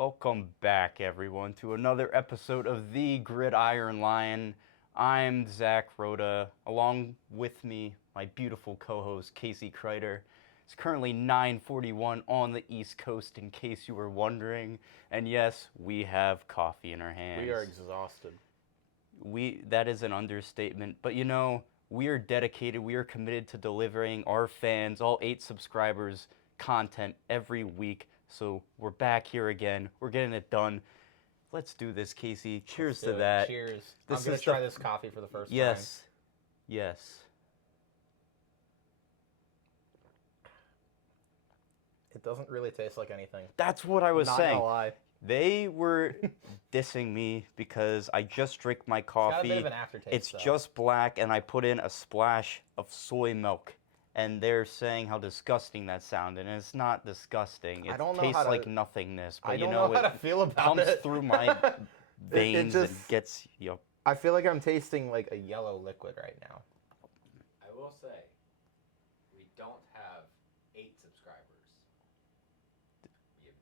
Welcome back, everyone, to another episode of the Gridiron Lion. I'm Zach Rhoda. Along with me, my beautiful co-host Casey Kreider. It's currently 9:41 on the East Coast, in case you were wondering. And yes, we have coffee in our hands. We are exhausted. That is an understatement, but we are dedicated, we are committed to delivering our fans, all 8 subscribers, content every week. So we're back here again. We're getting it done. Let's do this, Casey. Cheers to that. Cheers. I'm going to try this coffee for the first time. Yes. Yes. It doesn't really taste like anything. That's what I was saying. Not gonna lie. They were dissing me because I just drank my coffee. It's got a bit of an aftertaste, It's though. just black, and I put in a splash of soy milk. And they're saying how disgusting that sounded, and it's not disgusting. It tastes like nothingness, but I don't know how to feel about it it. comes through my veins and gets I feel like I'm tasting like a yellow liquid right now. I will say, we don't have 8 subscribers. We have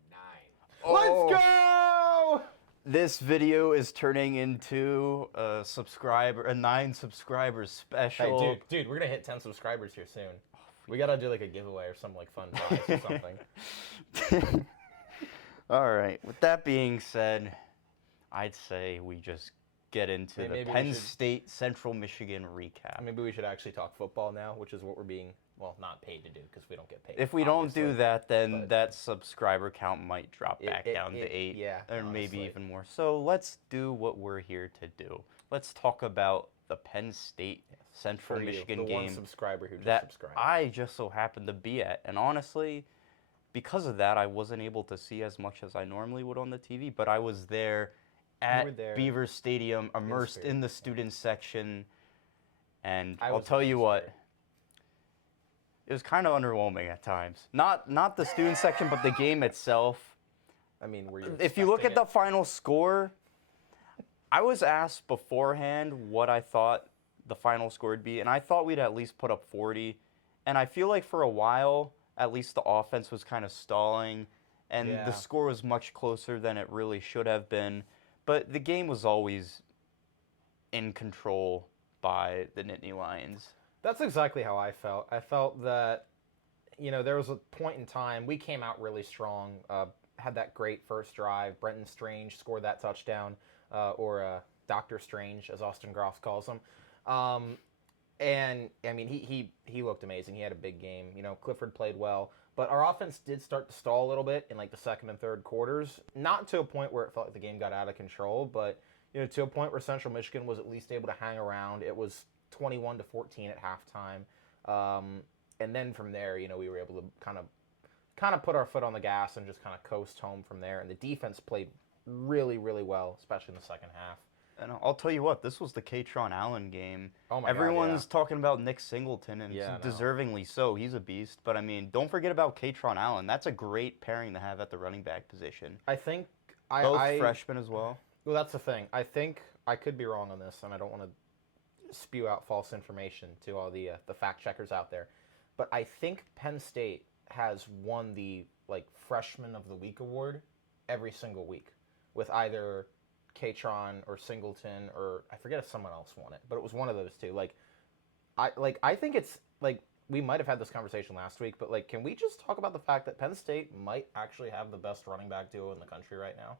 9. Let's go! This video is turning into a 9 subscribers special. Hey, dude, we're gonna hit 10 subscribers here soon. We gotta do like a giveaway or some like fun prize or something. All right. With that being said, I'd say we just get into the Penn State Central Michigan recap. Maybe we should actually talk football now, which is what we're being, not paid to do because we don't get paid. If we don't do that, then that subscriber count might drop back down to 8, or maybe even more. So let's do what we're here to do. Let's talk about the Penn State Central Michigan game. One subscriber who just that subscribed. I just so happened to be at. And honestly, because of that, I wasn't able to see as much as I normally would on the TV, but I was there at Beaver Stadium, immersed in the student section. And I'll tell you what, it was kind of underwhelming at times. Not the student section, but the game itself. Were you if you look at the final score, I was asked beforehand what I thought the final score would be, and I thought we'd at least put up 40. And I feel like for a while, at least the offense was kind of stalling, and the score was much closer than it really should have been. But the game was always in control by the Nittany Lions. That's exactly how I felt. I felt that, there was a point in time, we came out really strong, had that great first drive. Brenton Strange scored that touchdown, or Dr. Strange, as Austin Groff calls him. And, he looked amazing. He had a big game. Clifford played well. But our offense did start to stall a little bit in, the second and third quarters. Not to a point where it felt like the game got out of control, but, to a point where Central Michigan was at least able to hang around. It was 21-14 at halftime. And then from there, we were able to kind of put our foot on the gas and just kind of coast home from there. And the defense played really, really well, especially in the second half. And I'll tell you what, this was the Katron Allen game. Oh my Everyone's talking about Nick Singleton, and deservingly so. He's a beast. But, don't forget about Katron Allen. That's a great pairing to have at the running back position. I think both freshmen as well. Well, that's the thing. I think I could be wrong on this, and I don't want to spew out false information to all the fact checkers out there. But I think Penn State has won the Freshman of the Week award every single week with either Katron or Singleton, or I forget if someone else won it, but it was one of those two. I think it's we might have had this conversation last week, but can we just talk about the fact that Penn State might actually have the best running back duo in the country right now?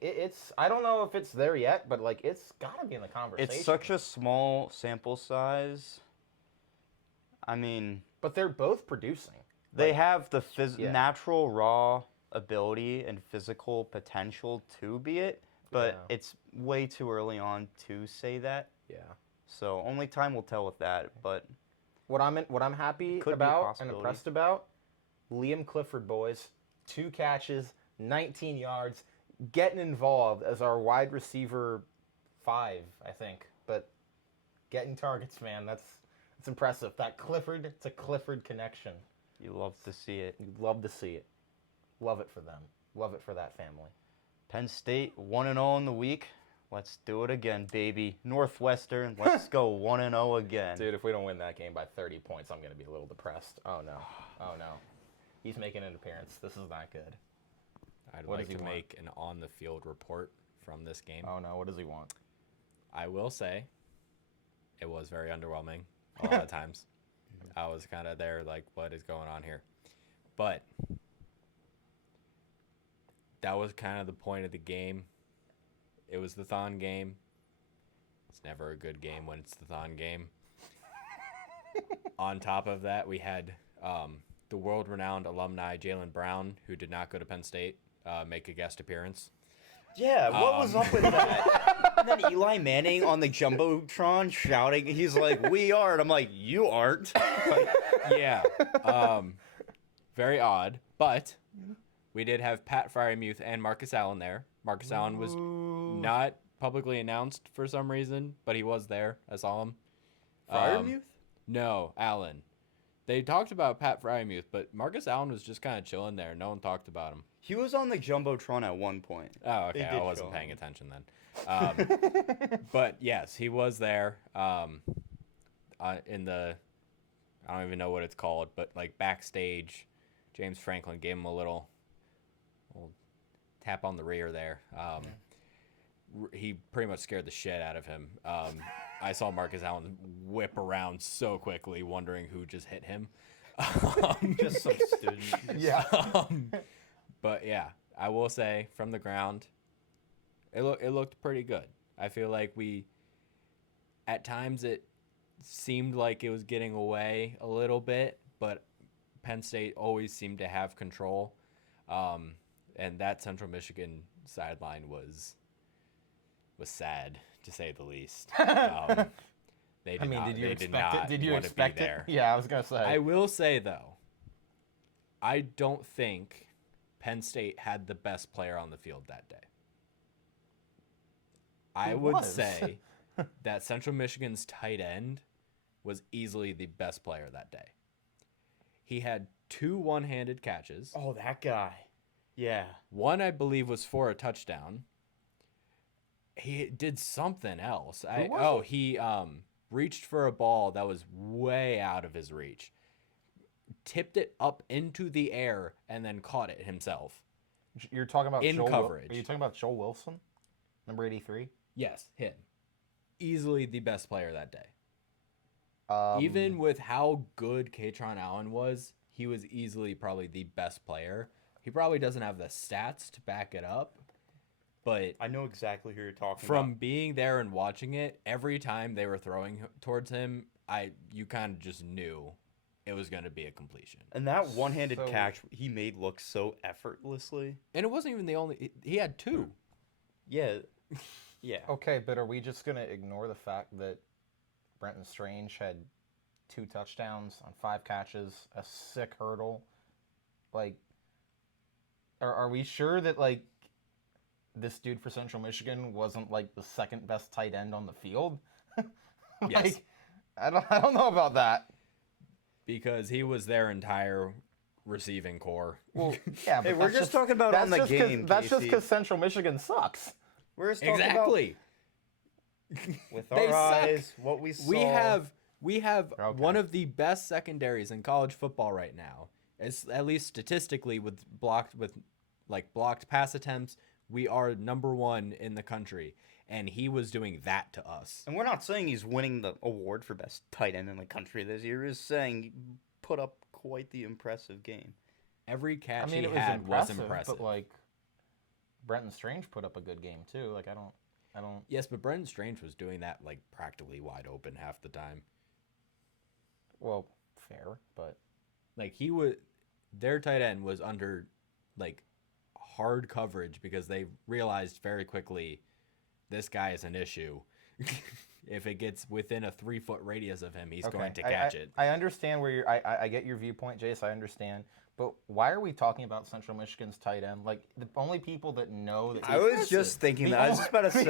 It's I don't know if it's there yet, but it's got to be in the conversation. It's such a small sample size. But they're both producing. They have the natural raw ability and physical potential to be it, but it's way too early on to say that. Yeah. So only time will tell with that. But what I'm happy about and impressed about, Liam Clifford, boys, 2 catches, 19 yards, getting involved as our wide receiver 5, I think. But getting targets, man, that's impressive. That Clifford, it's a Clifford connection. You love to see it. You love to see it. Love it for them. Love it for that family. Penn State 1-0 in the week. Let's do it again, baby. Northwestern, let's go 1-0 again. Dude, if we don't win that game by 30 points, I'm going to be a little depressed. Oh, no. Oh, no. He's making an appearance. This is not good. I'd What like does he to want? make an on-the-field report from this game. Oh no, what does he want? I will say it was very underwhelming a lot of times. I was kind of there like, what is going on here? But that was kind of the point of the game. It was the Thon game. It's never a good game when it's the Thon game. On top of that, we had the world-renowned alumni Jalen Brown, who did not go to Penn State, make a guest appearance. Yeah, what was up with that? And then Eli Manning on the Jumbotron shouting, he's like, "We are," and I'm like, "You aren't." Yeah. Very odd. But we did have Pat Fryermuth and Marcus Allen there. Marcus Allen was not publicly announced for some reason, but he was there. I saw him. Fryermuth? No, Allen. They talked about Pat Fryermuth, but Marcus Allen was just kind of chilling there. No one talked about him. He was on the Jumbotron at one point. Oh, They okay. did I wasn't show paying him. attention then. But yes, he was there. In the, I don't even know what it's called, but like backstage, James Franklin gave him a little tap on the rear there. He pretty much scared the shit out of him. I saw Marcus Allen whip around so quickly, wondering who just hit him. Just some student. Yeah. But yeah, I will say from the ground, it looked pretty good. I feel like at times it seemed like it was getting away a little bit, but Penn State always seemed to have control. And that Central Michigan sideline was sad, to say the least. They did not, did you they expect did not it? Did you want to expect be it? there. Yeah, I was gonna say. I will say though, I don't think Penn State had the best player on the field that day. I Who would was? say that Central Michigan's tight end was easily the best player that day. He had 2 one-handed catches. Oh, that guy. Yeah. One, I believe, was for a touchdown. He did something else. He reached for a ball that was way out of his reach, tipped it up into the air, and then caught it himself. You're talking about In coverage. Are you talking about Joel Wilson, number 83? Yes, him. Easily the best player that day. Um, Even with how good Katron Allen was, he was easily probably the best player. He probably doesn't have the stats to back it up, but I know exactly who you're talking from about. being there and watching it, every time they were throwing towards him, you kind of just knew it was going to be a completion. And that one-handed So- catch he made look so effortlessly. And it wasn't even the only. He had 2. Yeah. Yeah. Okay, but are we just gonna ignore the fact that Brenton Strange had 2 touchdowns on 5 catches, a sick hurdle? Like, are we sure that like this dude for Central Michigan wasn't like the second best tight end on the field? Like, Yes. I don't know about that. Because he was their entire receiving core. Well, yeah, but Hey, we're that's just talking about on the that's just 'cause- game, That's just Casey. because Central Michigan sucks. We're just talking Exactly. about with They our suck. eyes what we saw. We have Okay. one of the best secondaries in college football right now. It's at least statistically with blocked pass attempts, we are number 1 in the country, and he was doing that to us. And we're not saying he's winning the award for best tight end in the country this year. We're just saying he put up quite the impressive game. Every catch I mean, he it was had impressive, was impressive. but like Brenton Strange put up a good game too. Like I don't. Yes, but Brendan Strange was doing that like practically wide open half the time. Well, fair, but Like their tight end was under like hard coverage because they realized very quickly this guy is an issue. If it gets within a 3-foot radius of him, he's going to catch it. I understand where you're. I get your viewpoint, Jace. I understand, but why are we talking about Central Michigan's tight end? Like the only people that know that I was just thinking that. I was just about to say.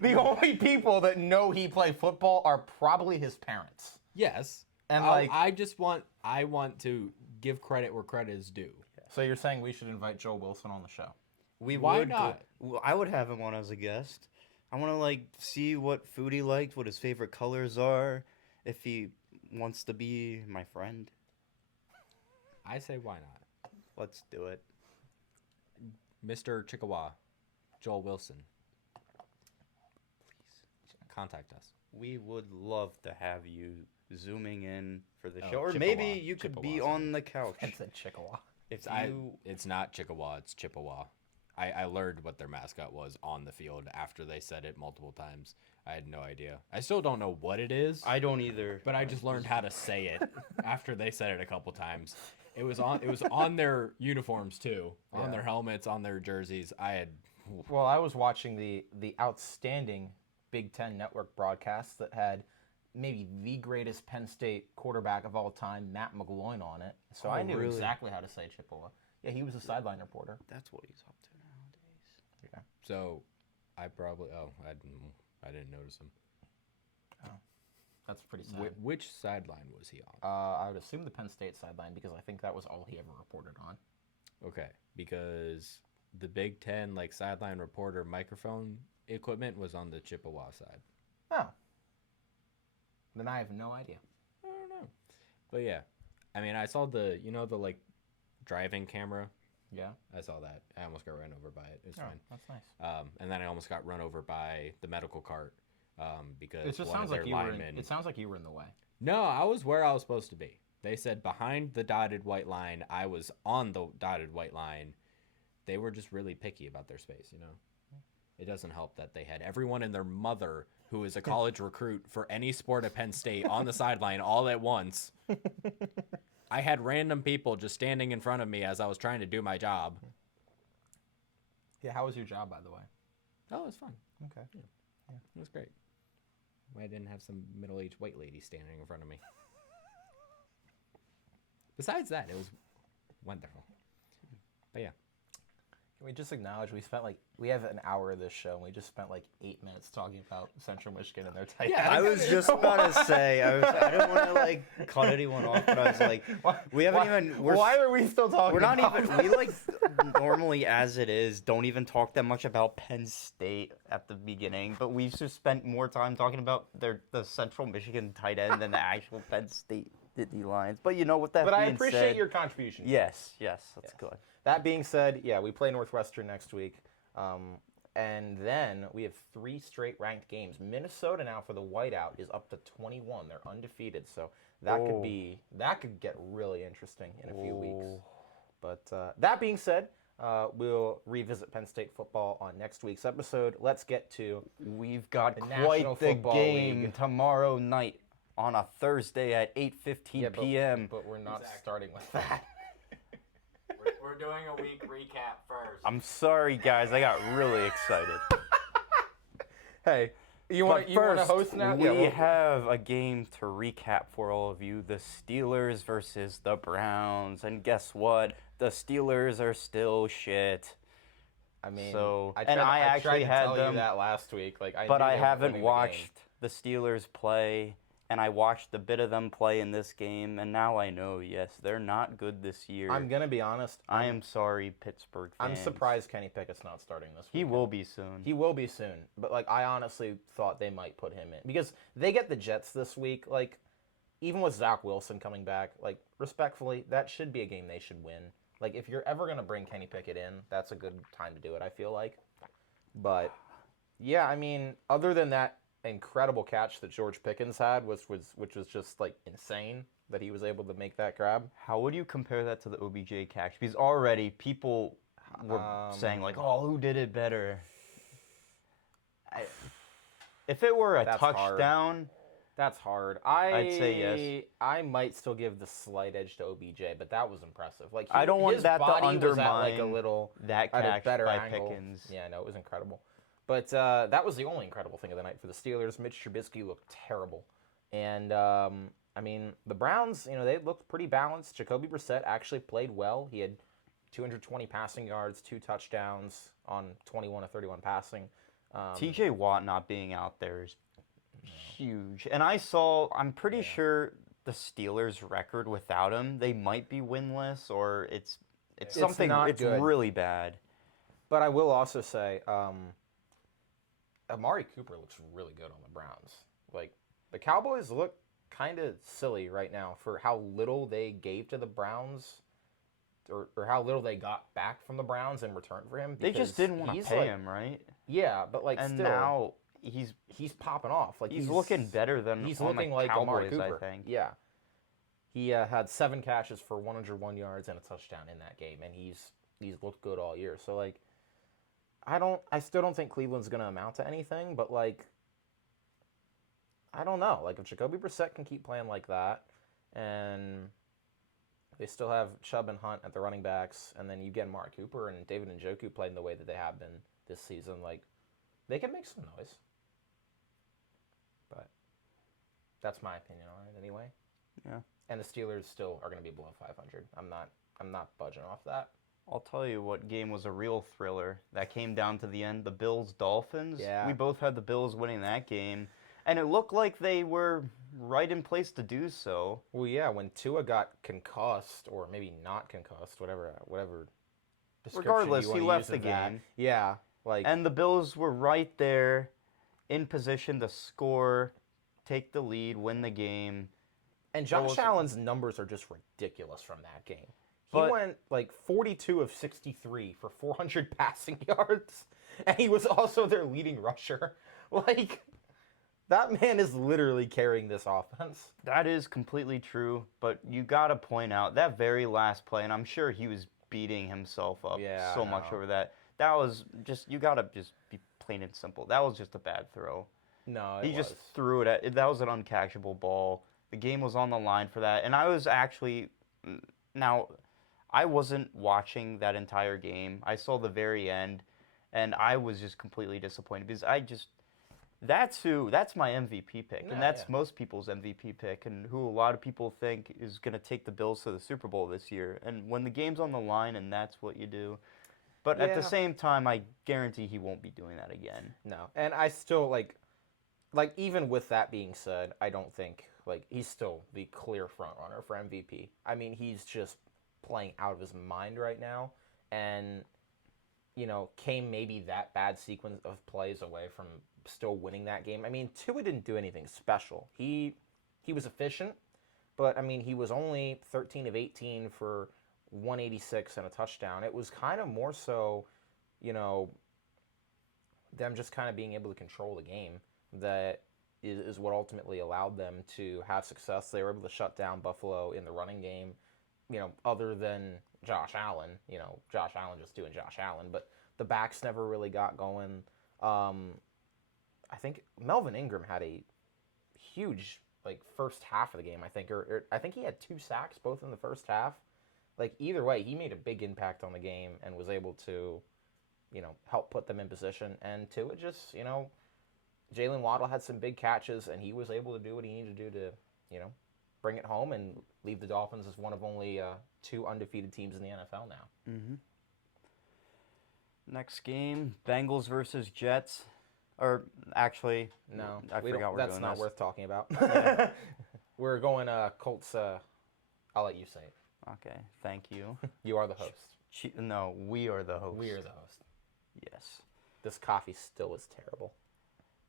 the only people that know he played football are probably his parents. Yes. And I want to give credit where credit is due. So you're saying we should invite Joe Wilson on the show? Why would not? Well, I would have him on as a guest. I want to see what food he liked, what his favorite colors are, if he wants to be my friend. I say why not? Let's do it. Mr. Chickasaw, Joel Wilson, please contact us. We would love to have you zooming in for the Oh, show, or Chippewa. maybe you could be Chippewa, on the couch. It's a Chickasaw. If I, you, it's not Chickasaw, it's Chippewa. I learned what their mascot was on the field after they said it multiple times. I had no idea. I still don't know what it is, I don't either. but I just learned how to say it after they said it a couple times. It was on their uniforms too, on Yeah. their helmets, on their jerseys. Well, I was watching the outstanding Big Ten Network broadcast that had maybe the greatest Penn State quarterback of all time, Matt McGloin, on it. So I Oh, knew really? exactly how to say Chippewa. Yeah, he was a sideline reporter. That's what he's up to nowadays. Yeah. So I probably I didn't notice him. That's pretty sad. Which sideline was he on? I would assume the Penn State sideline because I think that was all he ever reported on. Okay, because the Big Ten sideline reporter microphone equipment was on the Chippewa side. Oh. Then I have no idea. I don't know, but yeah, I mean, I saw the driving camera. Yeah. I saw that. I almost got run over by it. It's Oh, fine. that's nice. And then I almost got run over by the medical cart because It just one sounds of like their you were. linemen. It sounds like you were in the way. No, I was where I was supposed to be. They said behind the dotted white line. I was on the dotted white line. They were just really picky about their space, you know? It doesn't help that they had everyone and their mother, who is a college recruit for any sport at Penn State, on the sideline all at once. I had random people just standing in front of me as I was trying to do my job. Yeah. How was your job, by the way? Oh, it was fun. Okay. It was great. I didn't have some middle-aged white lady standing in front of me. Besides that, it was wonderful. But yeah. Can we just acknowledge we have an hour of this show and we just spent 8 minutes talking about Central Michigan and their tight Yeah, end. I was just about to say, I didn't want to cut anyone off, but I was like, we haven't even. Why are we still talking? We're not about even. We normally, as it is, don't even talk that much about Penn State at the beginning, but we've just spent more time talking about the Central Michigan tight end than the actual Penn State D lines. But you know, with that But I being appreciate said, your contribution. Yes, that's good. That being said, yeah, we play Northwestern next week. And then we have 3 straight ranked games. Minnesota now for the whiteout is up to 21. They're undefeated, so that could get really interesting in a few weeks. But that being said, we'll revisit Penn State football on next week's episode. Let's get to We've got The quite National the Football game League. tomorrow night on a Thursday at 8:15 p.m. But we're not Exactly. starting with that. We're doing a week recap first. I'm sorry, guys. I got really excited. Hey, you But want to first, host now? we have a game to recap for all of you. The Steelers versus the Browns. And guess what? The Steelers are still shit. I mean, So- I and tried, I I actually tried to had tell them, you that last week. But knew I they weren't haven't winning the game. watched the Steelers play. And I watched a bit of them play in this game. And now I know, yes, they're not good this year. I'm gonna be honest. I am sorry, Pittsburgh fans. I'm surprised Kenny Pickett's not starting this week. He will be soon. He will be soon. But I honestly thought they might put him in because they get the Jets this week. Even with Zach Wilson coming back, respectfully, that should be a game they should win. If you're ever gonna bring Kenny Pickett in, that's a good time to do it. I feel like. But yeah, I mean, other than that incredible catch that George Pickens had, which was just insane that he was able to make that grab. How would you compare that to the OBJ catch? Because already people were saying oh, who did it better? If it were a That's hard. touchdown, That's hard. I'd say yes. I might still give the slight edge to OBJ, but that was impressive. I don't want his that to body was at, undermine a little that at a catch better by angle. Pickens. Yeah, no, it was incredible. But that was the only incredible thing of the night for the Steelers. Mitch Trubisky looked terrible, and I mean the Browns. They looked pretty balanced. Jacoby Brissett actually played well. He had 220 passing yards, 2 touchdowns on 21 of 31 passing. TJ Watt not being out there is huge. And I'm pretty sure the Steelers' record without him, they might be winless or it's something. not It's good. really bad. But I will also say, Amari Cooper looks really good on the Browns. The Cowboys look kind of silly right now for how little they gave to the Browns or how little they got back from the Browns in return for him. They just because didn't want to he's, pay like- him, right? Yeah, but like And still, now he's he's popping off. Like he's looking better than He's on looking the like Amari Cowboys, Cooper. I think. Yeah. He had 7 catches for 101 yards and a touchdown in that game, and he's looked good all year. So like, I still don't think Cleveland's gonna amount to anything, but like, I don't know. Like if Jacoby Brissett can keep playing like that, and they still have Chubb and Hunt at the running backs, and then you get Amari Cooper and David Njoku playing the way that they have been this season, like they can make some noise. But that's my opinion on it anyway. Yeah. And the Steelers still are going to be below 500. I'm not budging off that. I'll tell you what game was a real thriller. That came down to the end. The Bills-Dolphins. Yeah. We both had the Bills winning that game. And it looked like they were right in place to do so. Well, yeah, when Tua got concussed, or maybe not concussed, whatever description Regardless, you he wanna left use the of that. game. Yeah, like And the Bills were right there in position to score, take the lead, win the game. and Josh was- Allen's numbers are just ridiculous from that game. He But- went like 42 of 63 for 400 passing yards, and he was also their leading rusher. Like that man is literally carrying this offense. That is completely true, but you got to point out that very last play, and I'm sure he was beating himself up Yeah, so I much know. over that. That was just, you got to just be plain and simple. That was just a bad throw. No, He just threw it at, that was an uncatchable ball. The game was on the line for that. And I was actually, now, I wasn't watching that entire game. I saw the very end, and I was just completely disappointed because that's my MVP pick, Yeah, and that's yeah. most people's MVP pick, and who a lot of people think is going to take the Bills to the Super Bowl this year. And when the game's on the line, and that's what you do. But at the Yeah. same time, I guarantee he won't be doing that again. No, and I still like even with that being said, I don't think like he's still the clear front runner for MVP. I mean, he's just playing out of his mind right now, and came maybe that bad sequence of plays away from still winning that game. I mean, Tua didn't do anything special. He was efficient, but I mean, he was only 13 of 18 for 186 and a touchdown. It was kind of more so, them just kind of being able to control the game that is what ultimately allowed them to have success. They were able to shut down Buffalo in the running game, other than Josh Allen, Josh Allen just doing Josh Allen, but the backs never really got going. I think Melvin Ingram had a huge first half of the game, I think, or I think he had 2 sacks both in the first half. Like either way, he made a big impact on the game and was able to, help put them in position. And Tua just, Jalen Waddle had some big catches, and he was able to do what he needed to do to, bring it home and leave the Dolphins as one of only 2 undefeated teams in the NFL now. Mm-hmm. Next game, Bengals versus Jets. Or actually, No, I forgot we're that's doing not this. worth talking about. Yeah. We're going Colts. I'll let you say it. Okay, thank you. You are the host. No, we are the host. We are the host. Yes. This coffee still is terrible.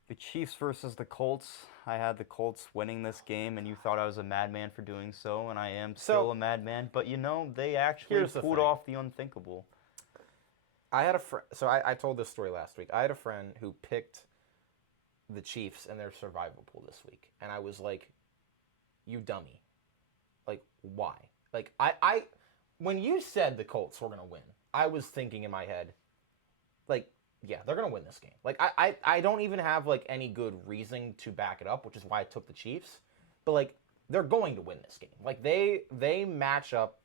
The Chiefs versus the Colts. I had the Colts winning this game, and you thought I was a madman for doing so, and I am still a madman. But they actually Here's the pulled thing. off the unthinkable. I had a friend. So I told this story last week. I had a friend who picked the Chiefs in their survival pool this week, and I was like, "You dummy! Like, why? Like, I when you said the Colts were gonna win, I was thinking in my head, like, yeah, they're gonna win this game. Like, I don't even have any good reason to back it up, which is why I took the Chiefs. But they're going to win this game. Like they match up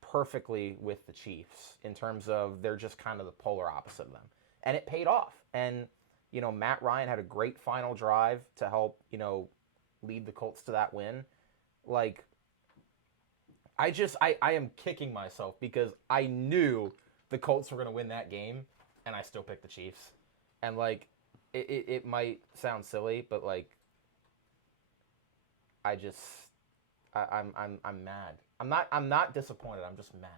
perfectly with the Chiefs in terms of they're just kind of the polar opposite of them. And it paid off. And, Matt Ryan had a great final drive to help, lead the Colts to that win. I am kicking myself because I knew the Colts were going to win that game, and I still picked the Chiefs. And, it might sound silly, but, I'm mad. I'm not disappointed. I'm just mad.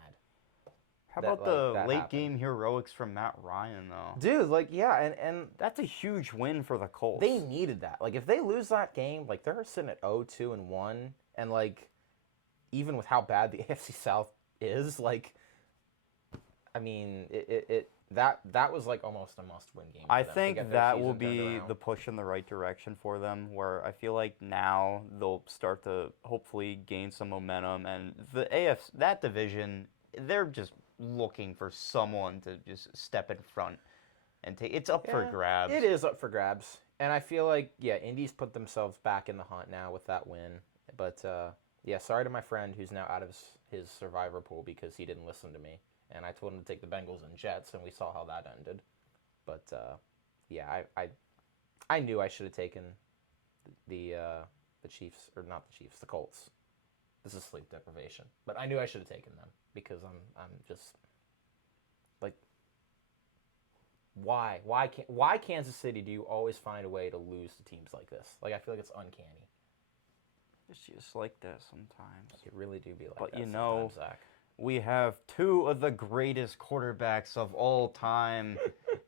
How that, about the that late happened. game heroics from Matt Ryan, though? Dude, yeah, and That's a huge win for the Colts. they needed that. If they lose that game, they're sitting at 0-2-1, and even with how bad the AFC South is. Like, I mean, that was like almost a must-win game. For I them to think get their that will season turned be around. the push in the right direction for them, where I feel like now they'll start to hopefully gain some momentum. And the AFC, that division, they're just looking for someone to just step in front and take. It's up for Yeah, grabs. It is up for grabs, and I feel like Indy's put themselves back in the hunt now with that win. But yeah, sorry to my friend who's now out of his survivor pool because he didn't listen to me, and I told him to take the Bengals and Jets, and we saw how that ended. But yeah, I knew I should have taken the Chiefs, or not the Chiefs, the Colts. This is sleep deprivation, but I knew I should have taken them because I'm just like, why Kansas City do you always find a way to lose to teams like this? Like, I feel like it's uncanny. It's just like that sometimes. You really do be like But that you know, sometimes, Zach. We have two of the greatest quarterbacks of all time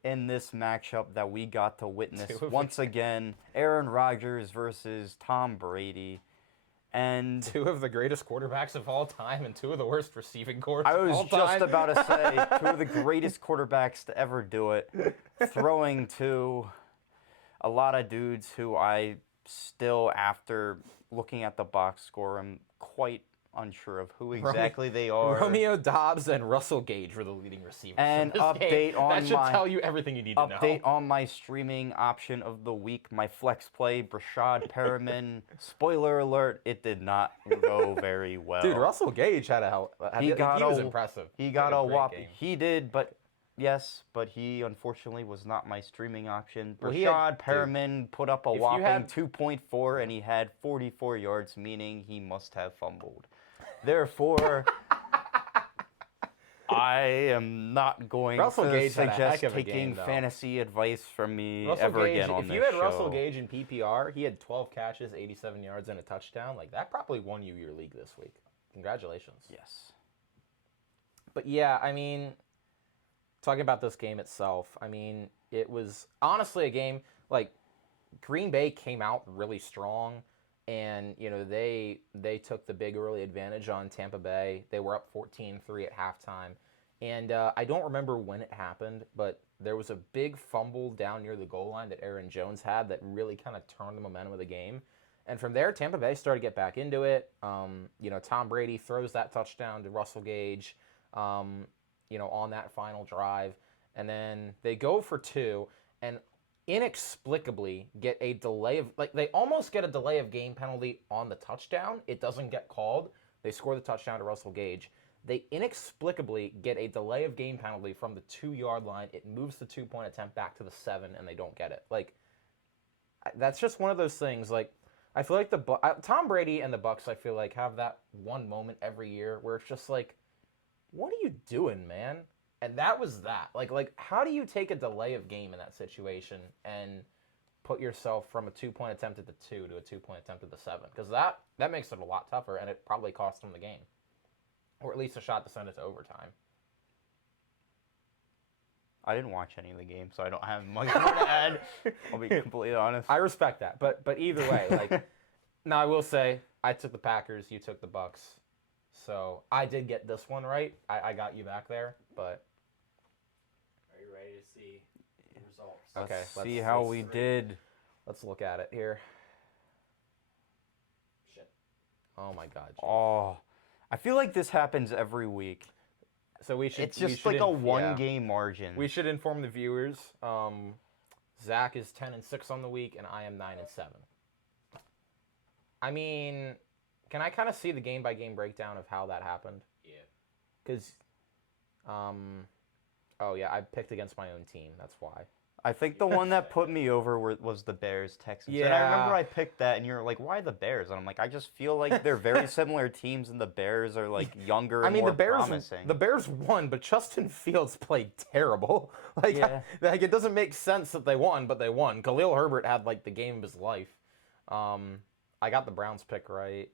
in this matchup that we got to witness once again. Aaron Rodgers versus Tom Brady. And Two of the greatest quarterbacks of all time and two of the worst receiving corps I of was all just time. about to say two of the greatest quarterbacks to ever do it, throwing to a lot of dudes who I still, after looking at the box score, am quite unsure of who exactly they are. Romeo Dobbs and Russell Gage were the leading receivers. And in this update game. on that should my- tell you everything you need to know. Update on my streaming option of the week, my flex play, Brashad Perriman. Spoiler alert, it did not go very well. Dude, Russell Gage had a hell. He was impressive. He got had a great whop. game. He did, but yes, but he unfortunately was not my streaming option. Well, Brashad Perriman put up a if you whopping had- 2.4, and he had 44 yards, meaning he must have fumbled. Therefore, I am not going Russell to Gage had a suggest heck of a taking game, though. fantasy advice from me Russell ever Gage, again on if this you had show. Russell Gage in PPR, he had 12 catches, 87 yards, and a touchdown. Like, that probably won you your league this week. Congratulations. Yes. But yeah, I mean, talking about this game itself, I mean, it was honestly a game, like, Green Bay came out really strong, and, you know, they took the big early advantage on Tampa Bay. They were up 14-3 at halftime. And I don't remember when it happened, but there was a big fumble down near the goal line that Aaron Jones had that really kind of turned the momentum of the game. And from there, Tampa Bay started to get back into it. You know, Tom Brady throws that touchdown to Russell Gage, you know, on that final drive. And then they go for two and inexplicably get a delay of, like, they almost get a delay of game penalty on the touchdown. It doesn't get called. They score the touchdown to Russell Gage. They inexplicably get a delay of game penalty from the 2-yard line. It moves the 2-point attempt back to the 7, and they don't get it. Like, that's just one of those things. Like, I feel like Tom Brady and the Bucs, I feel like, have that one moment every year where it's just like, what are you doing, man? And that was that. Like, how do you take a delay of game in that situation and put yourself from a 2-point attempt at the 2 to a 2-point attempt at the 7? Because that makes it a lot tougher, and it probably cost them the game. Or at least a shot to send it to overtime. I didn't watch any of the game, so I don't have much more to add. I'll be completely honest. I respect that. But either way, like, now I will say, I took the Packers, you took the Bucs. So I did get this one right. I got you back there, but Are you ready to see the results? Okay, Let's see how we did. let's look at it here. Shit. Oh my God. Jake. Oh, I feel like this happens every week. So we should. It's we just should like a inf- yeah. one-game margin. We should inform the viewers. Zach is 10-6 on the week, and I am 9-7. I mean, can I kind of see the game-by-game breakdown of how that happened? Yeah. Because, oh yeah, I picked against my own team. That's why. I think the one that put me over was the Bears Texans. And I Yeah. remember I picked that, and you're like, "Why the Bears?" And I'm like, "I just feel like they're very similar teams, and the Bears are like younger and more the Bears. promising." The Bears won, but Justin Fields played terrible. Like, Yeah. like it doesn't make sense that they won, but they won. Khalil Herbert had like the game of his life. I got the Browns pick right.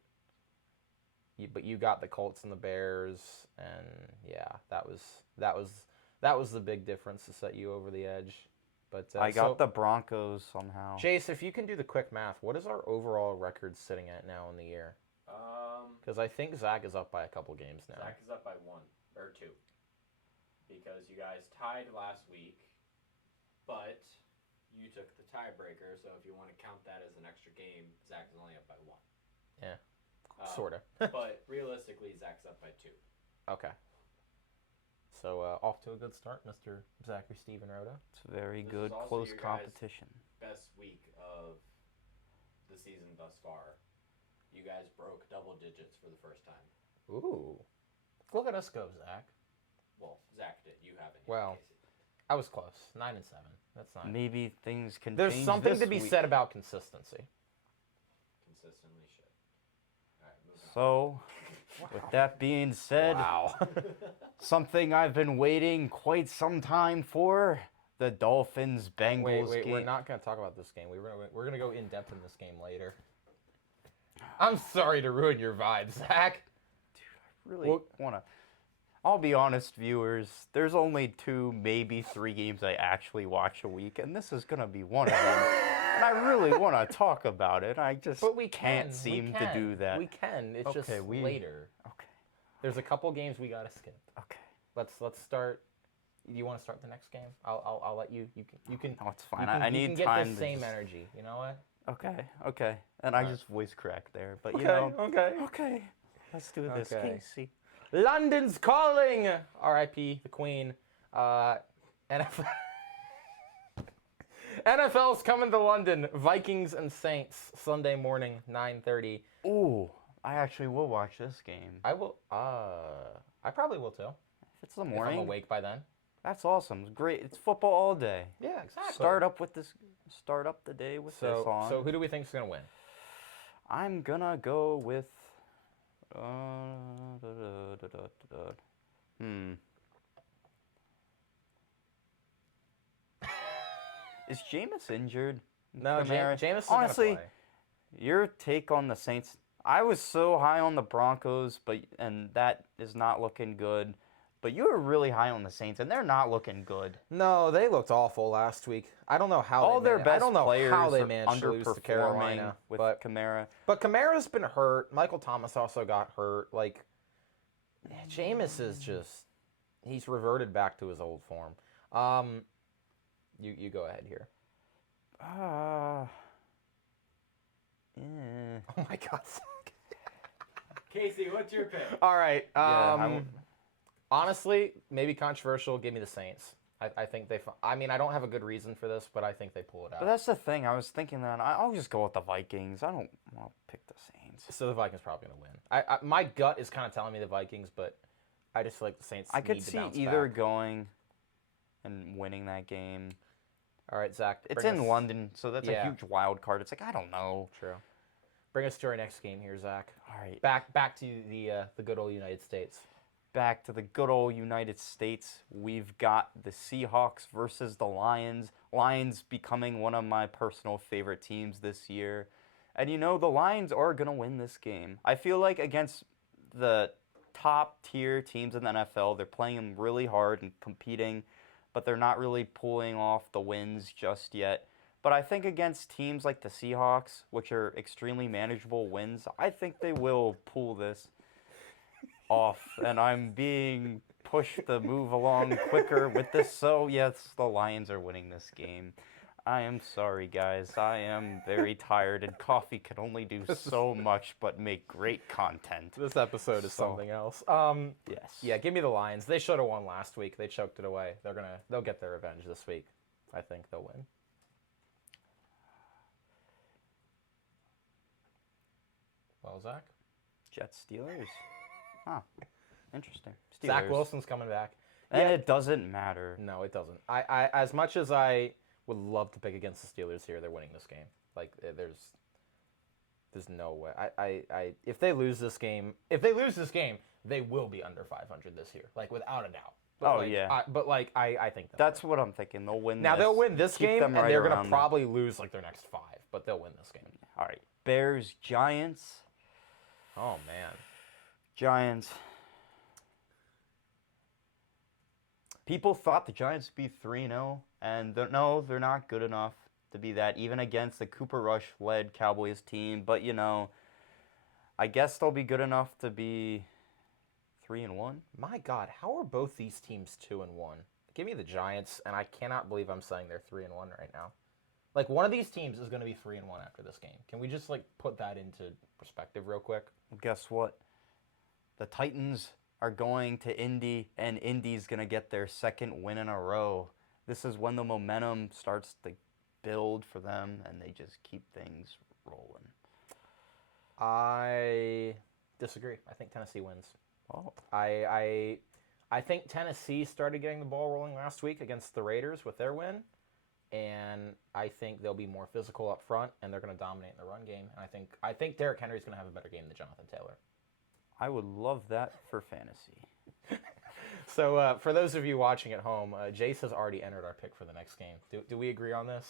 But you got the Colts and the Bears, and yeah, that was the big difference to set you over the edge. But I got the Broncos somehow. Chase, if you can do the quick math, what is our overall record sitting at now in the year? Because I think Zach is up by a couple games now. Zach is up by 1 or 2 because you guys tied last week, but you took the tiebreaker. So if you want to count that as an extra game, Zach is only up by 1. Yeah, sort of. But realistically, Zach's up by 2. Okay. So off to a good start, Mr. Zachary Steven Rhoda. It's very This good, is also close your guys' competition. Best week of the season thus far. You guys broke double digits for the first time. Ooh. Look at us go, Zach. Well, Zach did. You haven't. yet, Well, Casey. I was close. 9 and 7. That's not. Maybe things can There's change something this to be week. said about consistency. Consistently shit. All right, moving So, with that being said, Wow. something I've been waiting quite some time for, the Dolphins-Bengals wait, game. we're not going to talk about this game. We're gonna go in depth in this game later. I'm sorry to ruin your vibe, Zach. really Well- want to. I'll be honest, viewers. There's only 2, maybe 3 games I actually watch a week, and this is gonna be one of them. And I really want to talk about it. I just But we can't can. seem we to can. do that. We can. It's Okay, just we- later. Okay. There's a couple games we gotta skip. Okay. Let's start. You want to start the next game? I'll let you. You can. No, it's You fine. can, I you need can get time the to same just- energy. You know what? Okay. And I Alright. just voice cracked there, but you know. Okay. Okay. Let's do this, Okay. Casey. London's calling. R.I.P. the Queen. NFL. NFL's coming to London. Vikings and Saints Sunday morning, 9:30. Ooh, I actually will watch this game. I will. I probably will too. If it's the If I'm morning, awake by then. that's awesome. It's great. It's football all day. Yeah, exactly. Start up the day with this on. So who do we think is gonna win? I'm gonna go with. Is Jameis injured? No, Kamara? Jameis is Honestly, gonna play. your take on the Saints. I was so high on the Broncos, and that is not looking good. But you were really high on the Saints, and they're not looking good. No, they looked awful last week. I don't know how. All they their managed, I best don't know players how they are managed to lose to underperforming Carolina. with But Kamara. Kamara's been hurt. Michael Thomas also got hurt. Like, Jameis is just—he's reverted back to his old form. You go ahead here. Yeah. Oh my God. Casey, what's your pick? All right. I won't- Honestly, maybe controversial. Give me the Saints. I think they. I mean, I don't have a good reason for this, but I think they pull it out. But that's the thing. I was thinking that I'll just go with the Vikings. I don't want to pick the Saints. So the Vikings probably gonna win. My gut is kind of telling me the Vikings, but I just feel like the Saints. I could need to see bounce either back. going and winning that game. All right, Zach. It's bring in us- London, so that's Yeah. a huge wild card. It's like I don't know. True. Bring us to our next game here, Zach. All right, Back to the good old United States. back to the good old United States. We've got the Seahawks versus the Lions. Lions becoming one of my personal favorite teams this year. And you know, the Lions are going to win this game. I feel like against the top tier teams in the NFL, they're playing them really hard and competing, but they're not really pulling off the wins just yet. But I think against teams like the Seahawks, which are extremely manageable wins, I think they will pull this off. And I'm being pushed to move along quicker with this. So, yes, the Lions are winning this game. I am sorry, guys. I am very tired, and coffee can only do so much but make great content. This episode is So- something else. Yes. Yeah, give me the Lions. They should have won last week. They choked it away. They'll get their revenge this week. I think they'll win. Well, Zach. Jets Steelers. Huh. Interesting. Steelers. Zach Wilson's coming back. And Yeah. it doesn't matter. No, it doesn't. I as much as I would love to pick against the Steelers here, they're winning this game. Like there's no way. If they lose this game, they will be under 500 this year, like without a doubt. But Oh, like, yeah. I think That's what I'm thinking. They'll win now this. they'll win this Keep game, them and right they're gonna around probably lose like their next 5, but they'll win this game. All right. Bears, Giants. Oh man. Giants. People thought the Giants would be 3-0, and no, they're not good enough to be that, even against the Cooper Rush-led Cowboys team. But, you know, I guess they'll be good enough to be 3-1. My God, how are both these teams 2-1? Give me the Giants, and I cannot believe I'm saying they're 3-1 right now. Like, one of these teams is going to be 3-1 after this game. Can we just, like, put that into perspective real quick? Well, guess what? The Titans are going to Indy, and Indy's going to get their second win in a row. This is when the momentum starts to build for them, and they just keep things rolling. I disagree. I think Tennessee wins. Oh, I think Tennessee started getting the ball rolling last week against the Raiders with their win, and I think they'll be more physical up front, and they're going to dominate in the run game. And I think Derrick Henry's going to have a better game than Jonathan Taylor. I would love that for fantasy. So for those of you watching at home, Jace has already entered our pick for the next game. Do we agree on this?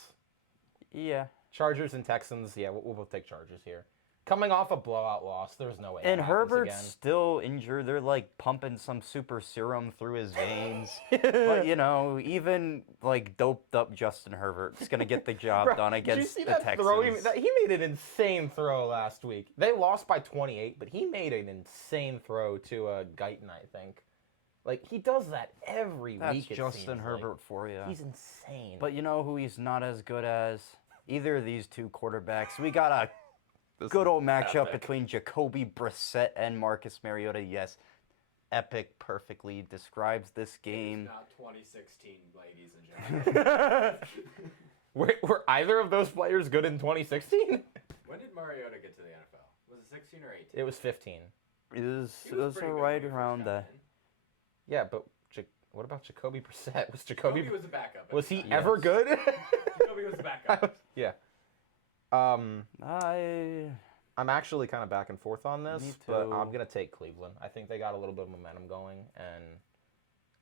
Yeah. Chargers and Texans. Yeah, we'll both take Chargers here. Coming off a blowout loss, there's no way. And that happens Herbert's again. still injured. They're like pumping some super serum through his veins. But you know, even like doped up Justin Herbert's gonna get the job Bro, done did you against see the that Texans. throw? He made an insane throw last week. They lost by 28, but he made an insane throw to Guyton, I think. Like, he does that every That's week. It Justin seems Herbert like. for you. He's insane. But you know who he's not as good as? Either of these two quarterbacks. We got a good old matchup epic. between Jacoby Brissett and Marcus Mariota. Yes, epic perfectly describes this game. Not 2016, ladies and gentlemen. Were either of those players good in 2016? When did Mariota get to the NFL? Was it 16 or 18? It was 15. It was He was pretty good when right he first around got the. in. Yeah, but what about Jacoby Brissett? Was Jacoby was a backup. was he Yes. ever good? Jacoby was a backup. Yeah. I'm actually kind of back and forth on this, Me but too. I'm gonna take Cleveland. I think they got a little bit of momentum going, and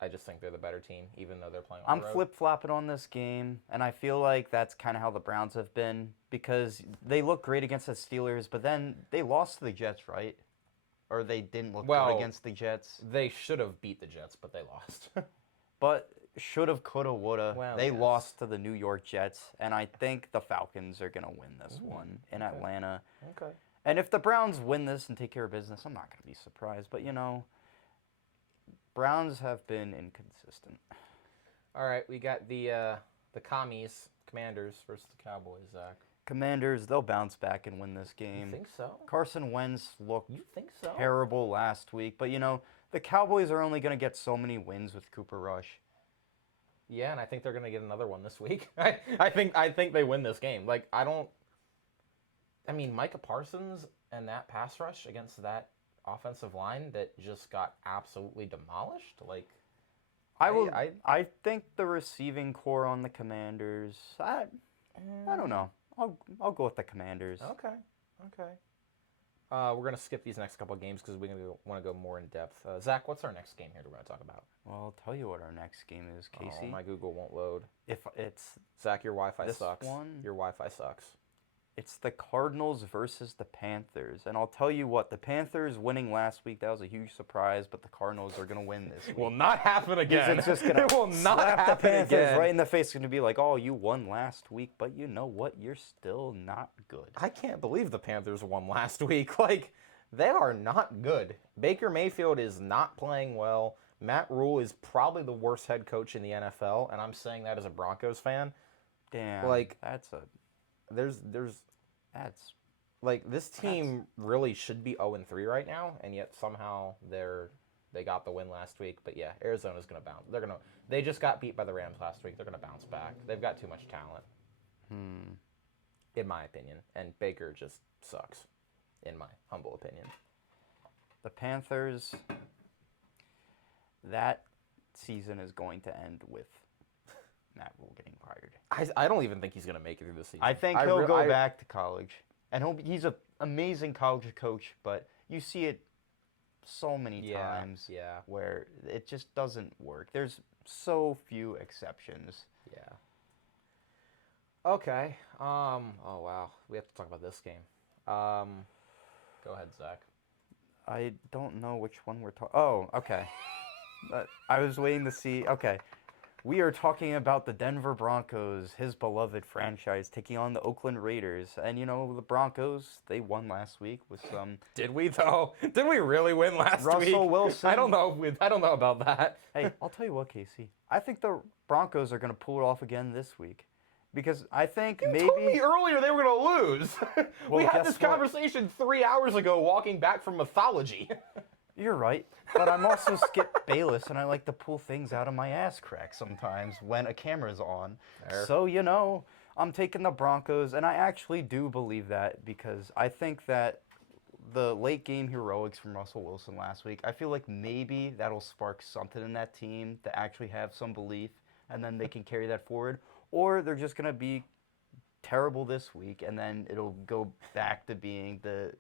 I just think they're the better team, even though they're playing on I'm the road. flip-flopping on this game, and I feel like that's kind of how the Browns have been because they look great against the Steelers, but then they lost to the Jets, right? Or they didn't look Well- good against the Jets. They should have beat the Jets, but they lost. But shoulda, coulda, woulda. Well, They yes. lost to the New York Jets, and I think the Falcons are going to win this Ooh, one in okay. Atlanta. Okay. And if the Browns win this and take care of business, I'm not going to be surprised. But, you know, Browns have been inconsistent. All right, we got the Commanders versus the Cowboys, Zach. Commanders, they'll bounce back and win this You game. think so? Carson Wentz looked You think so? terrible last week. But, you know, the Cowboys are only going to get so many wins with Cooper Rush. Yeah, and I think they're gonna get another one this week. I think they win this game. Like, I mean, Micah Parsons and that pass rush against that offensive line that just got absolutely demolished. Like, I think the receiving core on the Commanders, I don't know. I'll go with the Commanders. Okay. We're gonna skip these next couple of games because we want to go more in depth. Zach, what's our next game here we're gonna talk about? Well, I'll tell you what our next game is, Casey. Oh, my Google won't load. If it's Zach, your Wi-Fi This sucks. one? Your Wi-Fi sucks. it's the Cardinals versus the Panthers, and I'll tell you what, the Panthers winning last week, that was a huge surprise, but the Cardinals are gonna win this week. Will not happen again. It's just gonna it will not slap the happen Panthers again. right in the face. It's gonna be like, oh, you won last week, but you know what? You're still not good. I can't believe the Panthers won last week. Like, they are not good. Baker Mayfield is not playing well. Matt Rule is probably the worst head coach in the NFL, and I'm saying that as a Broncos fan. Damn. Like, that's like, this team really should be 0-3 right now, and yet somehow they got the win last week. But yeah, Arizona's gonna bounce. They just got beat by the Rams last week. They're gonna bounce back. They've got too much talent, in my opinion, and Baker just sucks, in my humble opinion. the Panthers. That season is going to end with Matt Rule getting fired. I don't even think he's gonna make it through the season. I think he'll go back to college, and he's an amazing college coach. But you see it so many times Yeah. where it just doesn't work. There's so few exceptions. Yeah. Okay. Oh wow. We have to talk about this game. Go ahead, Zach. I don't know which one we're talking. Oh, okay. I was waiting to see. Okay. We are talking about the Denver Broncos, his beloved franchise, taking on the Oakland Raiders. And the Broncos, they won last week with some Did we though? Did we really win last week? Russell Wilson. I don't know. I don't know about that. Hey, I'll tell you what, Casey. I think the Broncos are going to pull it off again this week. Because I think You maybe... told me earlier they were going to lose. Well, we had guess this what? conversation 3 hours ago walking back from mythology. You're right. But I'm also Skip Bayless, and I like to pull things out of my ass crack sometimes when a camera's on. Fair. So, I'm taking the Broncos, and I actually do believe that because I think that the late game heroics from Russell Wilson last week, I feel like maybe that'll spark something in that team to actually have some belief, and then they can carry that forward. Or they're just going to be terrible this week, and then it'll go back to being the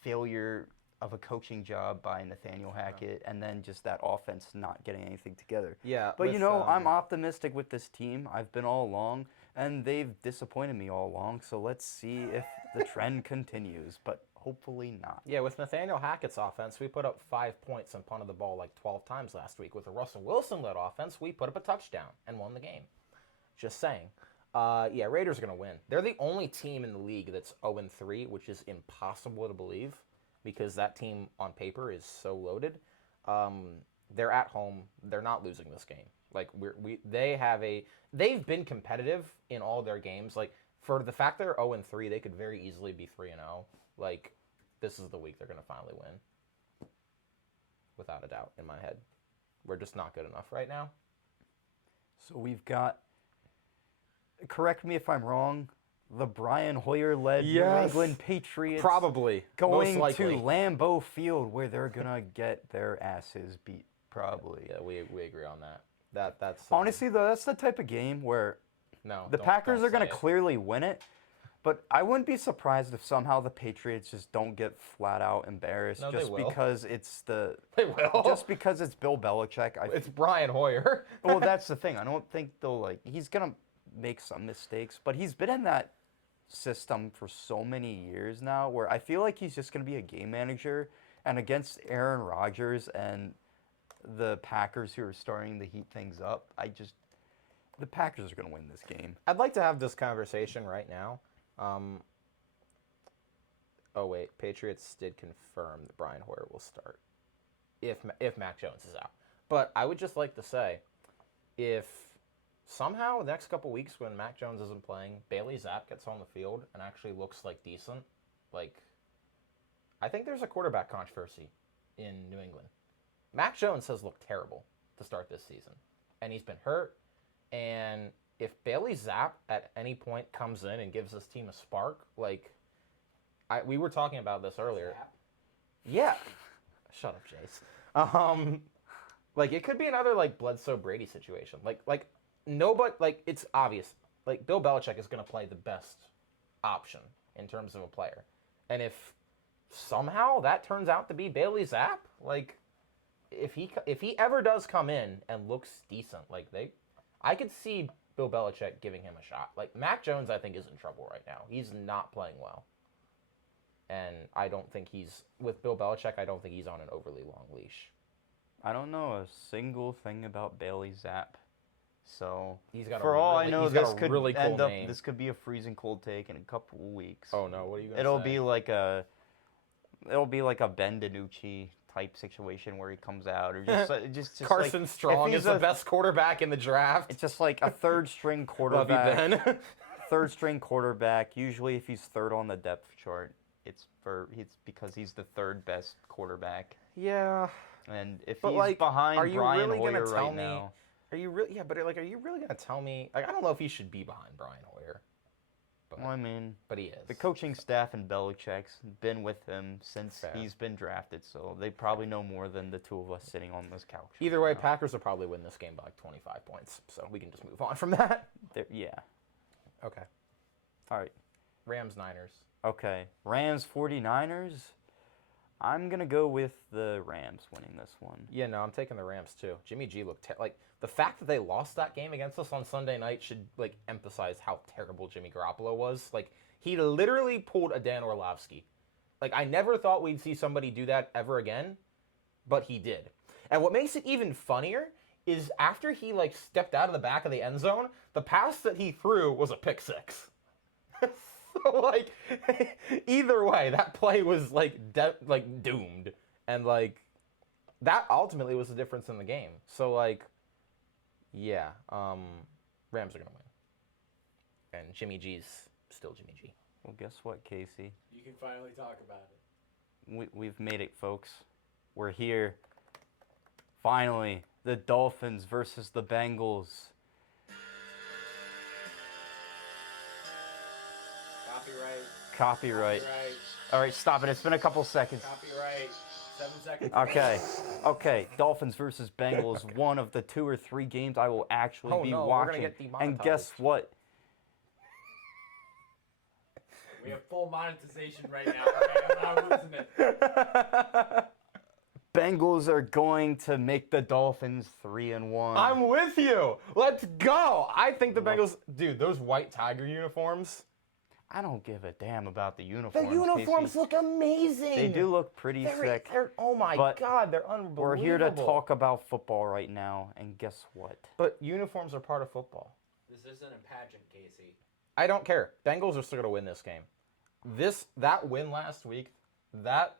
failure of a coaching job by Nathaniel Hackett, and then just that offense not getting anything together. Yeah. But I'm optimistic with this team. I've been all along, and they've disappointed me all along. So let's see if the trend continues, but hopefully not. Yeah, with Nathaniel Hackett's offense, we put up 5 points and punted the ball like 12 times last week. With the Russell Wilson-led offense, we put up a touchdown and won the game. Just saying. Yeah, Raiders are going to win. They're the only team in the league that's 0-3, which is impossible to believe because that team on paper is so loaded. They're at home. They're not losing this game. Like they've been competitive in all their games. Like for the fact they're 0-3, they could very easily be 3-0. Like this is the week they're going to finally win. Without a doubt in my head. We're just not good enough right now. So we've got, correct me if I'm wrong, the Brian Hoyer-led New Yes. England Patriots Probably. going Most to likely. Lambeau Field where they're going to get their asses beat, probably. Yeah, we agree on that. That's Honestly, though, that's the type of game where no. the Packers are going to say it. clearly win it, but I wouldn't be surprised if somehow the Patriots just don't get flat out embarrassed No, they just will. because it's They will. just because it's Bill Belichick. It's Brian Hoyer. Well, that's the thing. I don't think they'll he's going to make some mistakes, but he's been in that system for so many years now where I feel like he's just going to be a game manager, and against Aaron Rodgers and the Packers who are starting to heat things up, the Packers are going to win this game. I'd like to have this conversation right now. Oh wait, Patriots did confirm that Brian Hoyer will start if Mac Jones is out. But I would just like to say, if somehow the next couple weeks when Mac Jones isn't playing, Bailey Zapp gets on the field and actually looks like decent, I think there's a quarterback controversy in New England. Mac Jones has looked terrible to start this season, and he's been hurt. And if Bailey Zapp at any point comes in and gives this team a spark, we were talking about this earlier. Zap. Yeah. Shut up, Jace. It could be another Bledsoe Brady situation. It's obvious. Bill Belichick is going to play the best option in terms of a player. And if somehow that turns out to be Bailey Zapp, if he ever does come in and looks decent, I could see Bill Belichick giving him a shot. Mac Jones, I think, is in trouble right now. He's not playing well. And I don't think with Bill Belichick, I don't think he's on an overly long leash. I don't know a single thing about Bailey Zapp. So, He's got for all I know, he's got this a could really cool end up. name. This could be a freezing cold take in a couple of weeks. Oh no, what are you gonna It'll say? be like a Ben DiNucci type situation where he comes out, or just Carson if Strong he's is the best quarterback in the draft. It's just like a third string Love you, quarterback. Ben. Third string quarterback. Usually, if he's third on the depth chart, it's because he's the third best quarterback. Yeah. And if But, he's behind are you Brian really gonna Hoyer tell right me? now, Are you really? Yeah, but are you really gonna tell me? I don't know if he should be behind Brian Hoyer. But, well, I mean, but he is. the coaching staff and Belichick's been with him since Fair. he's been drafted, so they probably know more than the two of us sitting on this couch. Either way, right now. Packers will probably win this game by 25 points. So we can just move on from that. Yeah. Okay. All right. Rams Niners. Okay. Rams 49ers. I'm going to go with the Rams winning this one. Yeah, no, I'm taking the Rams too. Jimmy G looked the fact that they lost that game against us on Sunday night should emphasize how terrible Jimmy Garoppolo was. He literally pulled a Dan Orlovsky. I never thought we'd see somebody do that ever again, but he did. And what makes it even funnier is after he like stepped out of the back of the end zone, the pass that he threw was a pick six. So like either way, that play was like doomed, and like that ultimately was the difference in the game. So like, yeah, Rams are gonna win, and Jimmy G's still Jimmy G. Well, guess what, Casey? You can finally talk about it. We've made it, folks. We're here. Finally, the Dolphins versus the Bengals. Copyright. All right, stop it. It's been a couple seconds. Copyright. 7 seconds. Okay. Dolphins versus Bengals. One of the 2 or 3 games I will actually be We're gonna watching. get And guess demonetized. what? We have full monetization right now. Okay? I'm not losing it. Bengals are going to make the Dolphins 3-1. I'm with you. Let's go. I think the Bengals, dude, those white Tiger uniforms. I don't give a damn about the The uniforms. uniforms Casey. look amazing. They do look pretty sick. Oh my But God, they're unbelievable. We're here to talk about football right now, and guess what? But uniforms are part of football. This isn't a pageant, Casey. I don't care. Bengals are still gonna win this game. That win last week, that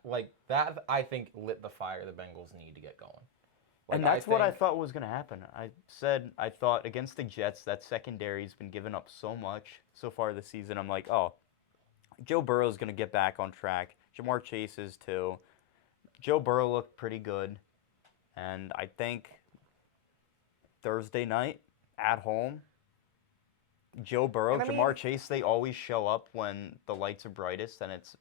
I think lit the fire the Bengals need to get going. Like, And that's what I think- thought was going to happen. I said I thought against the Jets, that secondary's been giving up so much so far this season. I'm like, oh, Joe Burrow's going to get back on track. Jamar Chase is too. Joe Burrow looked pretty good. And I think Thursday night at home, Joe Burrow, And I mean- Jamar Chase, they always show up when the lights are brightest and it's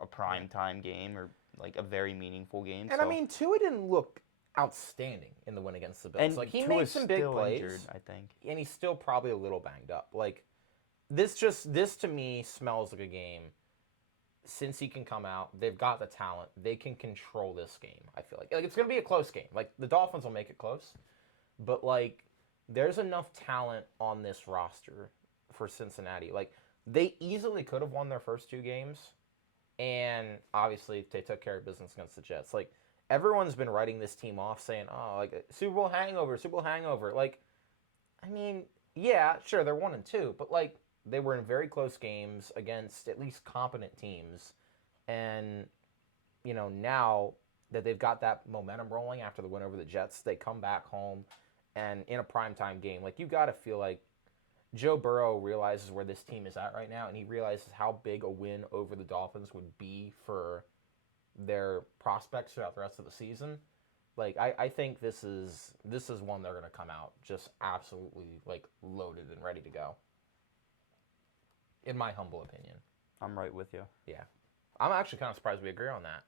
a prime time game or like a very meaningful game. And I mean, Tua didn't look outstanding in the win against the Bills. and Like he Tua made is some big still plays, injured, I think. and he's still probably a little banged up. Like this to me smells like a game. Since he can come out, they've got the talent. They can control this game. I feel like it's going to be a close game. Like the Dolphins will make it close, but like there's enough talent on this roster for Cincinnati. Like they easily could have won their first 2 games, and obviously they took care of business against the Jets. Like everyone's been writing this team off, saying, "Oh, like Super Bowl hangover, Super Bowl hangover." Like, I mean, yeah, sure, they're 1-2, but like they were in very close games against at least competent teams, and you know now that they've got that momentum rolling after the win over the Jets, they come back home and in a primetime game, like you got to feel like Joe Burrow realizes where this team is at right now, and he realizes how big a win over the Dolphins would be for their prospects throughout the rest of the season. Like I think this is one they're going to come out just absolutely like loaded and ready to go. In my humble opinion. I'm right with you. Yeah. I'm actually kind of surprised we agree on that.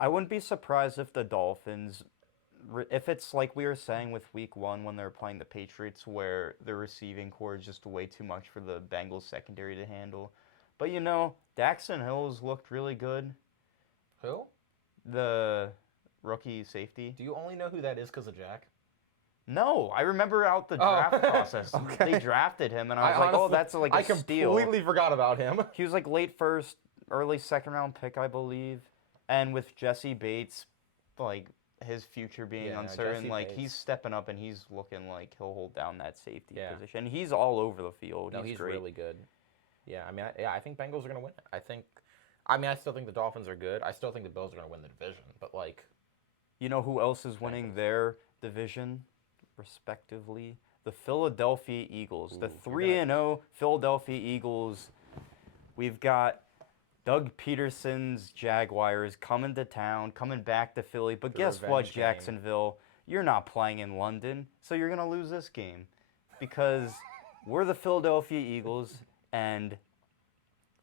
I wouldn't be surprised if the Dolphins, if it's like we were saying with Week 1 when they were playing the Patriots, where the receiving core is just way too much for the Bengals secondary to handle. But you know, Daxton Hills looked really good. Who? The rookie safety. Do you only know who that is because of Jack? No, I remember out the draft process. Okay. They drafted him, and I was like, honestly, oh, that's like a I steal. completely forgot about him. He was like late first, early second round pick, I believe. And with Jesse Bates, like his future being Yeah, uncertain, Jesse like Bates. he's stepping up and he's looking like he'll hold down that safety Yeah. position. He's all over the field. No, he's he's great. really good. Yeah, I mean, I think Bengals are going to win it. I still think the Dolphins are good. I still think the Bills are going to win the division. But like, You know who else is winning their division, respectively? The Philadelphia Eagles. The Ooh, 3-0 Philadelphia Eagles. We've got Doug Peterson's Jaguars coming to town, coming back to Philly. But The guess what, revenge game. Jacksonville? You're not playing in London, so you're going to lose this game. Because we're the Philadelphia Eagles, and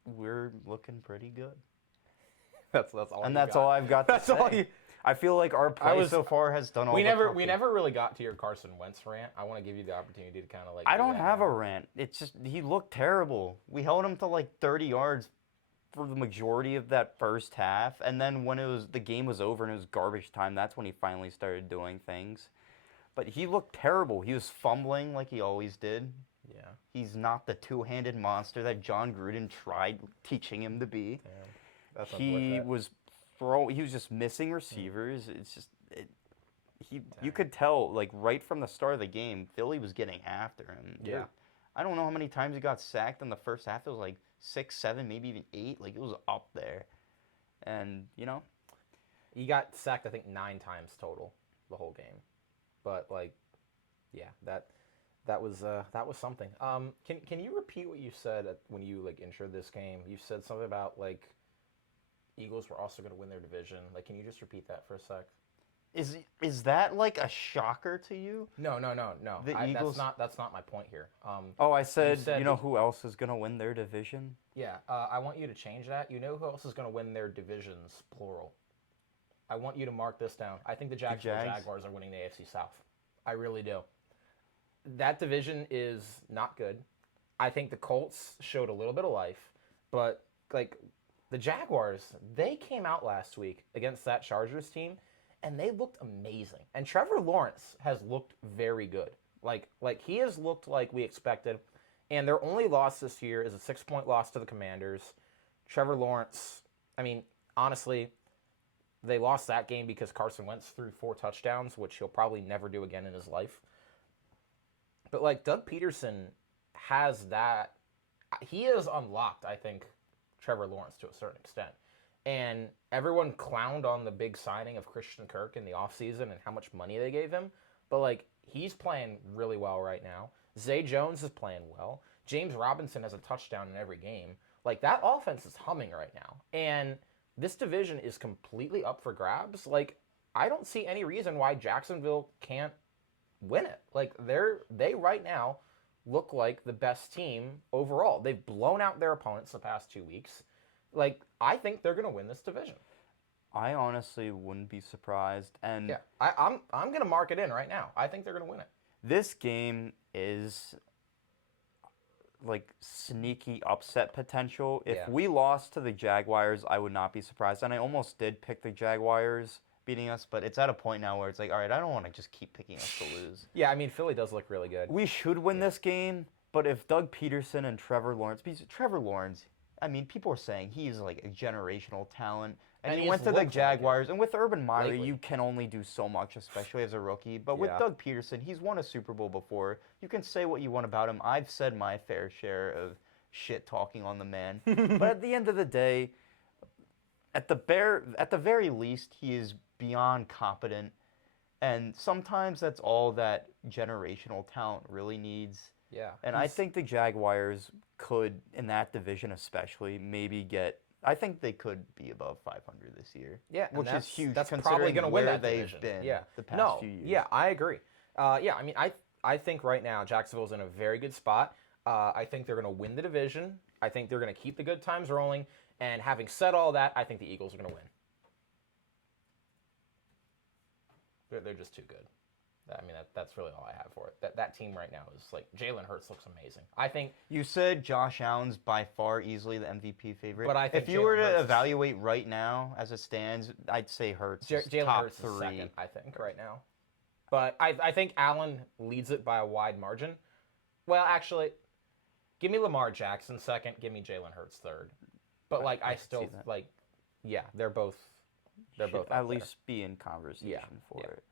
we're looking pretty good. that's all. And you that's got. all I've got to That's say. all you. I feel like our play was- so far has done all We the never talking. really got to your Carson Wentz rant. I want to give you the opportunity to kind of like. I do don't that have now. a rant. It's just he looked terrible. We held him to like 30 yards for the majority of that first half, and then when the game was over and it was garbage time, that's when he finally started doing things. But he looked terrible. He was fumbling like he always did. Yeah. He's not the two-handed monster that John Gruden tried teaching him to be. Damn. That's He unfortunate. was just missing receivers. It's just you could tell like right from the start of the game, Philly was getting after him. Yeah. I don't know how many times he got sacked in the first half. It was like 6, 7, maybe even 8. Like it was up there, and He got sacked, I think, 9 times total the whole game. But like, yeah, that was something. Can you repeat what you said when you like introed this game? You said something about like Eagles were also going to win their division. Like, can you just repeat that for a sec? Is that like a shocker to you? No. The Eagles. That's not my point here. Oh, I said, said you know who else is gonna win their division? Yeah, I want you to change that. You know who else is going to win their divisions, plural. I want you to mark this down. I think the Jacksonville Jags? Jaguars are winning the AFC South. I really do. That division is not good. I think the Colts showed a little bit of life, but like the Jaguars, they came out last week against that Chargers team, and they looked amazing. And Trevor Lawrence has looked very good. Like he has looked like we expected. And their only loss this year is a 6-point loss to the Commanders. Trevor Lawrence, I mean, honestly, they lost that game because Carson Wentz threw 4 touchdowns, which he'll probably never do again in his life. But like Doug Peterson has that. He has unlocked, I think, Trevor Lawrence to a certain extent. And everyone clowned on the big signing of Christian Kirk in the offseason and how much money they gave him. But like he's playing really well right now. Zay Jones is playing well. James Robinson has a touchdown in every game. Like, that offense is humming right now. And this division is completely up for grabs. Like, I don't see any reason why Jacksonville can't win it. Like, they right now look like the best team overall. They've blown out their opponents the past 2 weeks. Like, I think they're going to win this division. I honestly wouldn't be surprised. And yeah, I'm going to mark it in right now. I think they're going to win it. This game is like sneaky upset potential. If we lost to the Jaguars, I would not be surprised. And I almost did pick the Jaguars beating us, but it's at a point now where it's like, all right, I don't want to just keep picking us to lose. Yeah, I mean, Philly does look really good. We should win this game, but if Doug Peterson and Trevor Lawrence, because Trevor Lawrence, I mean, people are saying he's like a generational talent. And he went to the Jaguars. And with Urban Meyer, you can only do so much, especially as a rookie. But with Doug Peterson, he's won a Super Bowl before. You can say what you want about him. I've said my fair share of shit talking on the man. But at the end of the day, at the very least, he is beyond competent. And sometimes that's all that generational talent really needs. Yeah. And I think the Jaguars could, in that division especially, maybe get... I think they could be above 500 this year. Yeah, which is huge. That's probably going to win that they've division. been Yeah. the past few years. Yeah, I agree. Yeah, I mean, I think right now Jacksonville's in a very good spot. I think they're going to win the division. I think they're going to keep the good times rolling. And having said all that, I think the Eagles are going to win. They're just too good. I mean, that's really all I have for it. That team right now is like Jalen Hurts looks amazing. I think you said Josh Allen's by far easily the MVP favorite. But I think if you were to evaluate right now as it stands, I'd say Hurts is Jalen top Hurts 3. is second, I think, right now. But I think Allen leads it by a wide margin. Well, actually, give me Lamar Jackson second. Give me Jalen Hurts third. But like I still like, yeah, they're both at least be in conversation for yeah. it.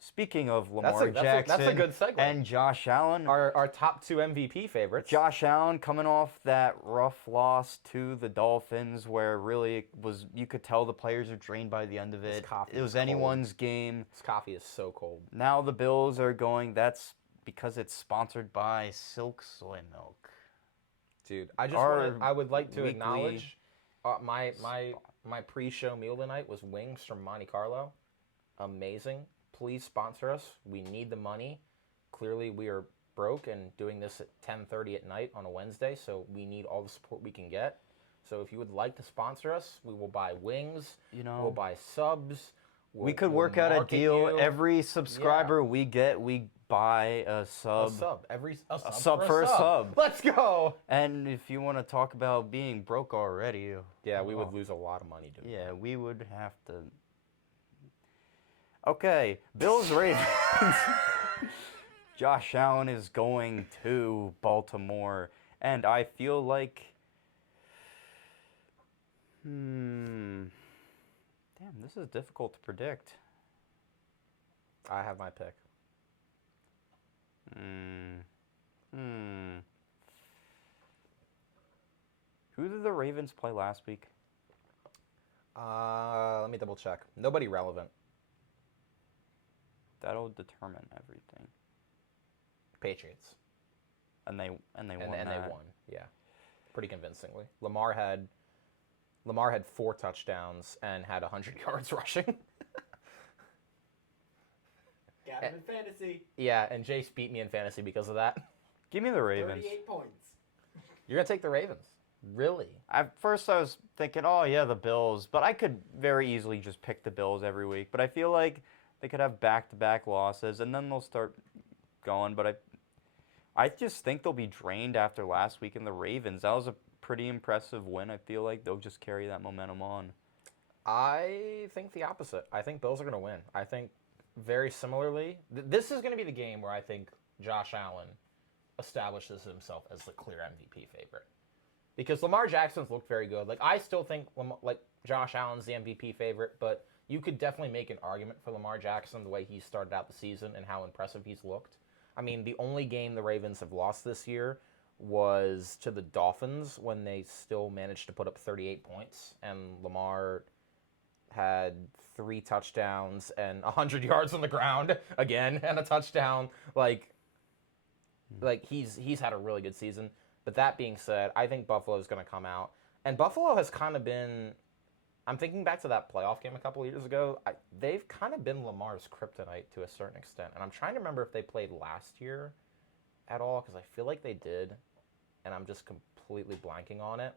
Speaking of Lamar Jackson that's a good segue. And Josh Allen, our top 2 MVP favorites. Josh Allen coming off that rough loss to the Dolphins where really it was, you could tell the players are drained by the end of it. It was anyone's game. This coffee is so cold. Now the Bills are going, that's because it's sponsored by Silk Soy Milk. Dude, I would like to acknowledge my pre-show meal tonight was wings from Monte Carlo. Amazing. Please sponsor us. We need the money. Clearly, we are broke and doing this at 10:30 at night on a Wednesday, so we need all the support we can get. So if you would like to sponsor us, we will buy wings. We'll buy subs. We could work out a deal. Every subscriber we get, we buy a sub. A sub for a sub. Let's go. And if you want to talk about being broke already, we would lose a lot of money doing that. Yeah, we would have to. Okay, Bills Ravens. Josh Allen is going to Baltimore, and I feel like, damn, this is difficult to predict. I have my pick. Who did the Ravens play last week? Let me double check. Nobody relevant. That'll determine everything. Patriots. And they won. And that. they won. Yeah, pretty convincingly. Lamar had 4 touchdowns and had 100 yards rushing. Got him in fantasy. Yeah, and Jace beat me in fantasy because of that. Give me the Ravens. 38 points. You're gonna take the Ravens? Really? At first, I was thinking, oh yeah, the Bills, but I could very easily just pick the Bills every week. But I feel like they could have back-to-back losses, and then they'll start going. But I just think they'll be drained after last week in the Ravens. That was a pretty impressive win. I feel like they'll just carry that momentum on. I think the opposite. I think Bills are gonna win. I think very similarly. This is gonna be the game where I think Josh Allen establishes himself as the clear MVP favorite. Because Lamar Jackson's looked very good. Like, I still think Josh Allen's the MVP favorite, but you could definitely make an argument for Lamar Jackson the way he started out the season and how impressive he's looked. I mean, the only game the Ravens have lost this year was to the Dolphins when they still managed to put up 38 points, and Lamar had 3 touchdowns and 100 yards on the ground again and a touchdown. Like he's had a really good season. But that being said, I think Buffalo is going to come out. And Buffalo has kind of been, I'm thinking back to that playoff game a couple of years ago. They've kind of been Lamar's kryptonite to a certain extent. And I'm trying to remember if they played last year at all, because I feel like they did. And I'm just completely blanking on it.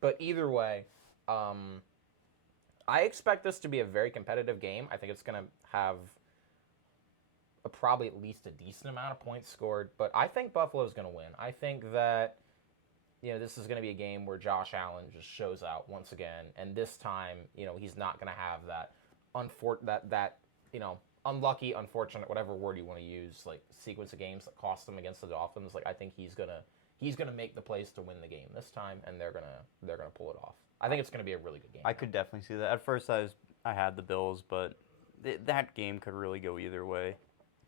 But either way, I expect this to be a very competitive game. I think it's going to have probably at least a decent amount of points scored, but I think Buffalo's going to win. I think that this is going to be a game where Josh Allen just shows out once again, and this time, he's not going to have that unlucky, unfortunate, whatever word you want to use, like sequence of games that cost them against the Dolphins. Like, I think he's going to make the plays to win the game this time, and they're going to pull it off. I think it's going to be a really good game. I could definitely see that. At first, I had the Bills, but that game could really go either way.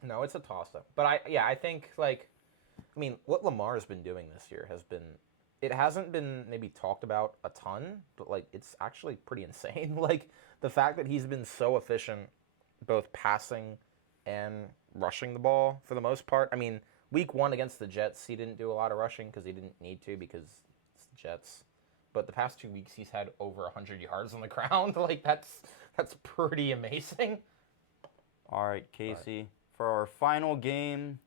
No, it's a toss-up. But I think, what Lamar's been doing this year it hasn't been maybe talked about a ton, but, it's actually pretty insane. The fact that he's been so efficient, both passing and rushing the ball for the most part. I mean, week 1 against the Jets, he didn't do a lot of rushing because he didn't need to because it's the Jets. But the past 2 weeks, he's had over 100 yards on the ground. That's pretty amazing. All right, Casey. For our final game,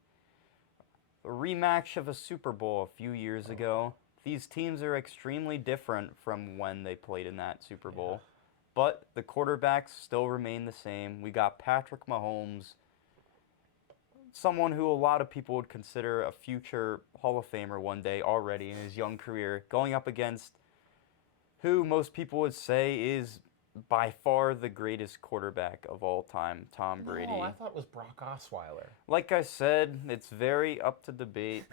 a rematch of a Super Bowl a few years ago. These teams are extremely different from when they played in that Super Bowl. But the quarterbacks still remain the same. We got Patrick Mahomes, someone who a lot of people would consider a future Hall of Famer one day already in his young career, going up against who most people would say is by far the greatest quarterback of all time, Tom Brady. No, I thought it was Brock Osweiler. Like I said, it's very up to debate.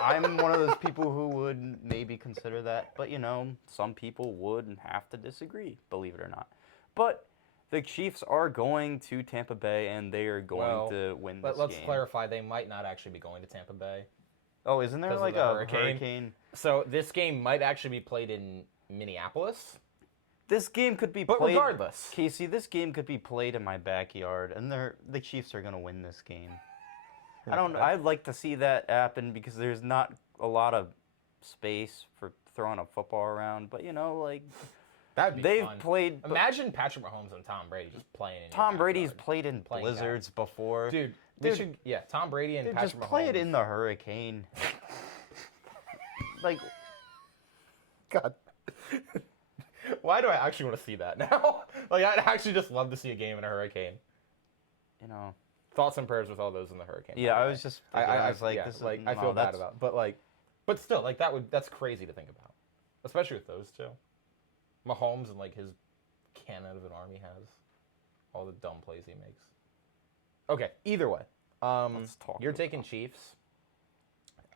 I'm one of those people who would maybe consider that, but some people would have to disagree, believe it or not. But the Chiefs are going to Tampa Bay, and they are going to win this let's game. clarify, they might not actually be going to Tampa Bay. Oh, isn't there like a hurricane? So this game might actually be played in Minneapolis. This game could be But played. regardless. Casey, this game could be played in my backyard, and the Chiefs are going to win this game. I'd like to see that happen because there's not a lot of space for throwing a football around. But That'd be they've fun. played. Imagine Patrick Mahomes and Tom Brady just playing in your Tom Brady's backyard. played in Playing blizzards before. Dude, Tom Brady and Patrick just Mahomes. play it in the hurricane. God. Why do I actually want to see that now? I'd actually just love to see a game in a hurricane. Thoughts and prayers with all those in the hurricane. Yeah, I was just. Thinking, I was like, yeah, this is, I feel bad about, but still, that's crazy to think about, especially with those two, Mahomes and his cannon of an army has, all the dumb plays he makes. Okay, either way, Let's talk you're about taking Chiefs,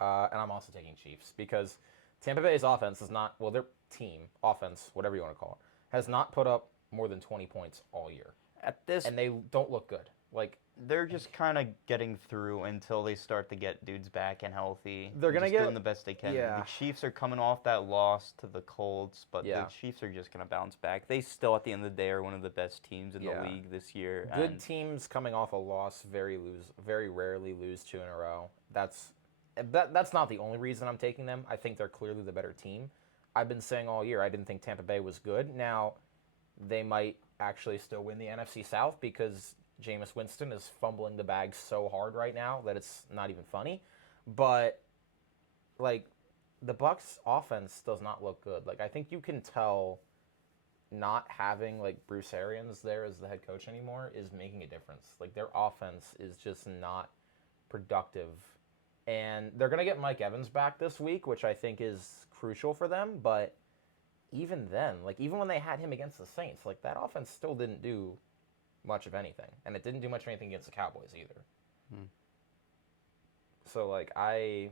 and I'm also taking Chiefs because Tampa Bay's offense is not their team offense, whatever you want to call it, has not put up more than 20 points all year. At this, And they don't look good. they're just kind of getting through until they start to get dudes back and healthy. They're gonna just get- doing the best they can. yeah. The Chiefs are coming off that loss to the Colts, but Yeah. the Chiefs are just gonna bounce back. They still, at the end of the day, are one of the best teams in Yeah. the league this year. Good and teams coming off a loss very rarely lose 2 in a row. That's not the only reason I'm taking them. I think they're clearly the better team. I've been saying all year I didn't think Tampa Bay was good. Now, they might actually still win the NFC South because Jameis Winston is fumbling the bag so hard right now that it's not even funny. But like the Bucs offense does not look good. Like I think you can tell not having like Bruce Arians there as the head coach anymore is making a difference. Like their offense is just not productive. And they're going to get Mike Evans back this week, which I think is crucial for them, but even then, like even when they had him against the Saints, like that offense still didn't do much of anything, and it didn't do much of anything against the Cowboys either. So like I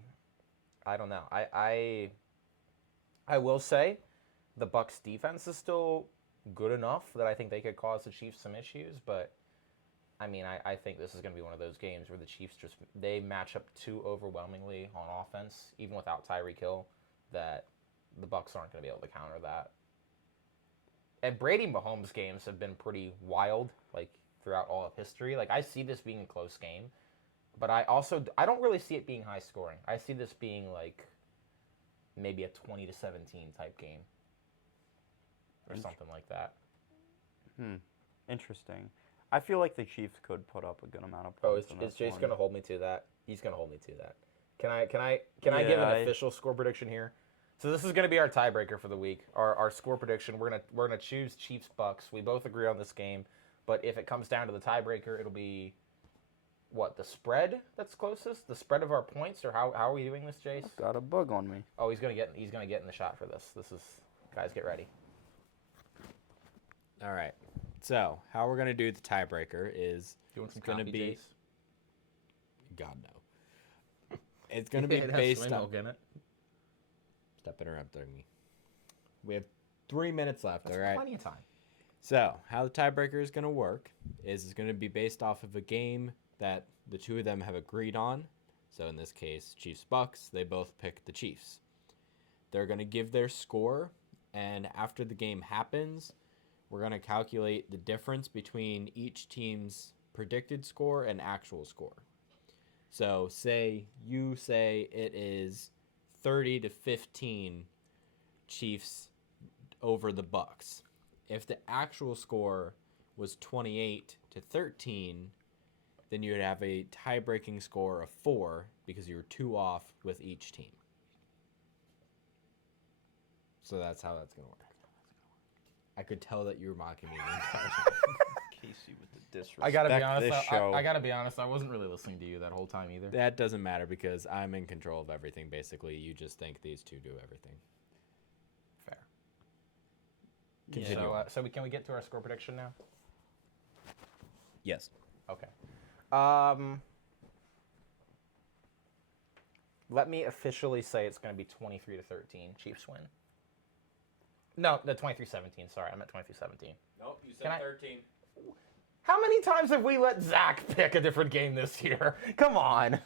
don't know. I will say the Bucs defense is still good enough that I think they could cause the Chiefs some issues, but I mean I think this is going to be one of those games where the Chiefs they match up too overwhelmingly on offense, even without Tyreek Hill, that the Bucs aren't going to be able to counter that. And Brady Mahomes games have been pretty wild, like throughout all of history. Like I see this being a close game, but I don't really see it being high scoring. I see this being like maybe a 20-17 type game or something like that. Interesting. I feel like the Chiefs could put up a good amount of Oh, points. is Jace going to hold me to that? He's going to hold me to that. Can I Yeah, give an official score prediction here? So this is going to be our tiebreaker for the week. Our score prediction. We're gonna choose Chiefs Bucks. We both agree on this game, but if it comes down to the tiebreaker, it'll be what, the spread that's closest? The spread of our points, or how are we doing this, Jace? I've got a bug on me. Oh, he's gonna get in the shot for this. This is, guys, get ready. All right. So how we're gonna do the tiebreaker is You want some it's gonna coffee, be Jace? God no. It's gonna be It has based soy on. milk in it. Stop interrupting me. We have 3 minutes left. That's all right. plenty of time. So, how the tiebreaker is going to work is it's going to be based off of a game that the two of them have agreed on. So, in this case, Chiefs Bucks, they both picked the Chiefs. They're going to give their score, and after the game happens, we're going to calculate the difference between each team's predicted score and actual score. So, you say it is 30-15 Chiefs over the Bucks. If the actual score was 28-13, then you would have a tie-breaking score of 4 because you were 2 off with each team. So that's how that's going to work. I could tell that you were mocking me the entire time. Casey with the disrespect. I gotta be honest. This show. I gotta be honest. I wasn't really listening to you that whole time either. That doesn't matter because I'm in control of everything, basically. You just think these two do everything. Fair. Continue. So can we get to our score prediction now? Yes. Okay. Let me officially say it's going to be 23-13. Chiefs win. No, the 23-17. Sorry, I meant 23-17. Nope, you Can I- 13. How many times have we let Zach pick a different game this year? Come on.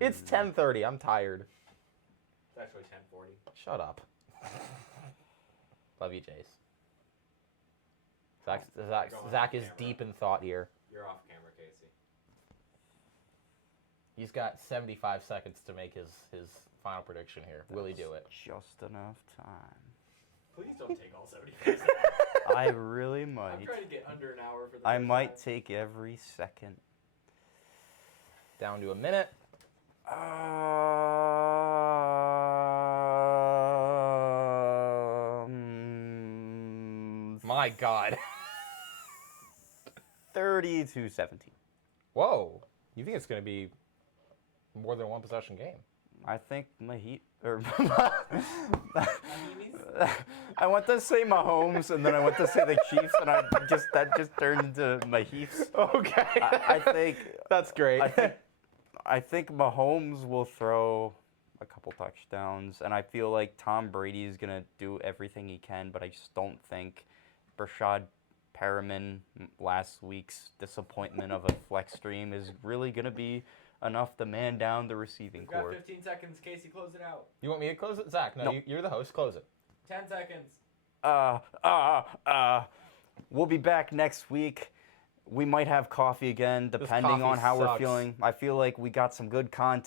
It's 10:30. I'm tired. It's actually 10:40. Shut up. Love you, Jace. Zach is deep in thought here. You're off camera, Casey. He's got 75 seconds to make his final prediction here. Will he do it? Just enough time. Please don't take all 75 seconds. I really might. I'm trying to get under an hour for the I first might time. take every second. Down to a minute. My God. 30-17. Whoa. You think it's going to be more than one possession game? I think I want to say Mahomes, and then I want to say the Chiefs, and that just turned into Maheefs. Okay. I think That's great. I think Mahomes will throw a couple touchdowns, and I feel like Tom Brady is gonna do everything he can, but I just don't think Rashad Perriman, last week's disappointment of a flex stream, is really going to be enough to man down the receiving We've got core. 15 seconds. Casey, close it out. You want me to close it? Zach, no, No. you're the host. Close it. 10 seconds. We'll be back next week. We might have coffee again, depending on coffee how we're sucks. feeling. I feel like we got some good content.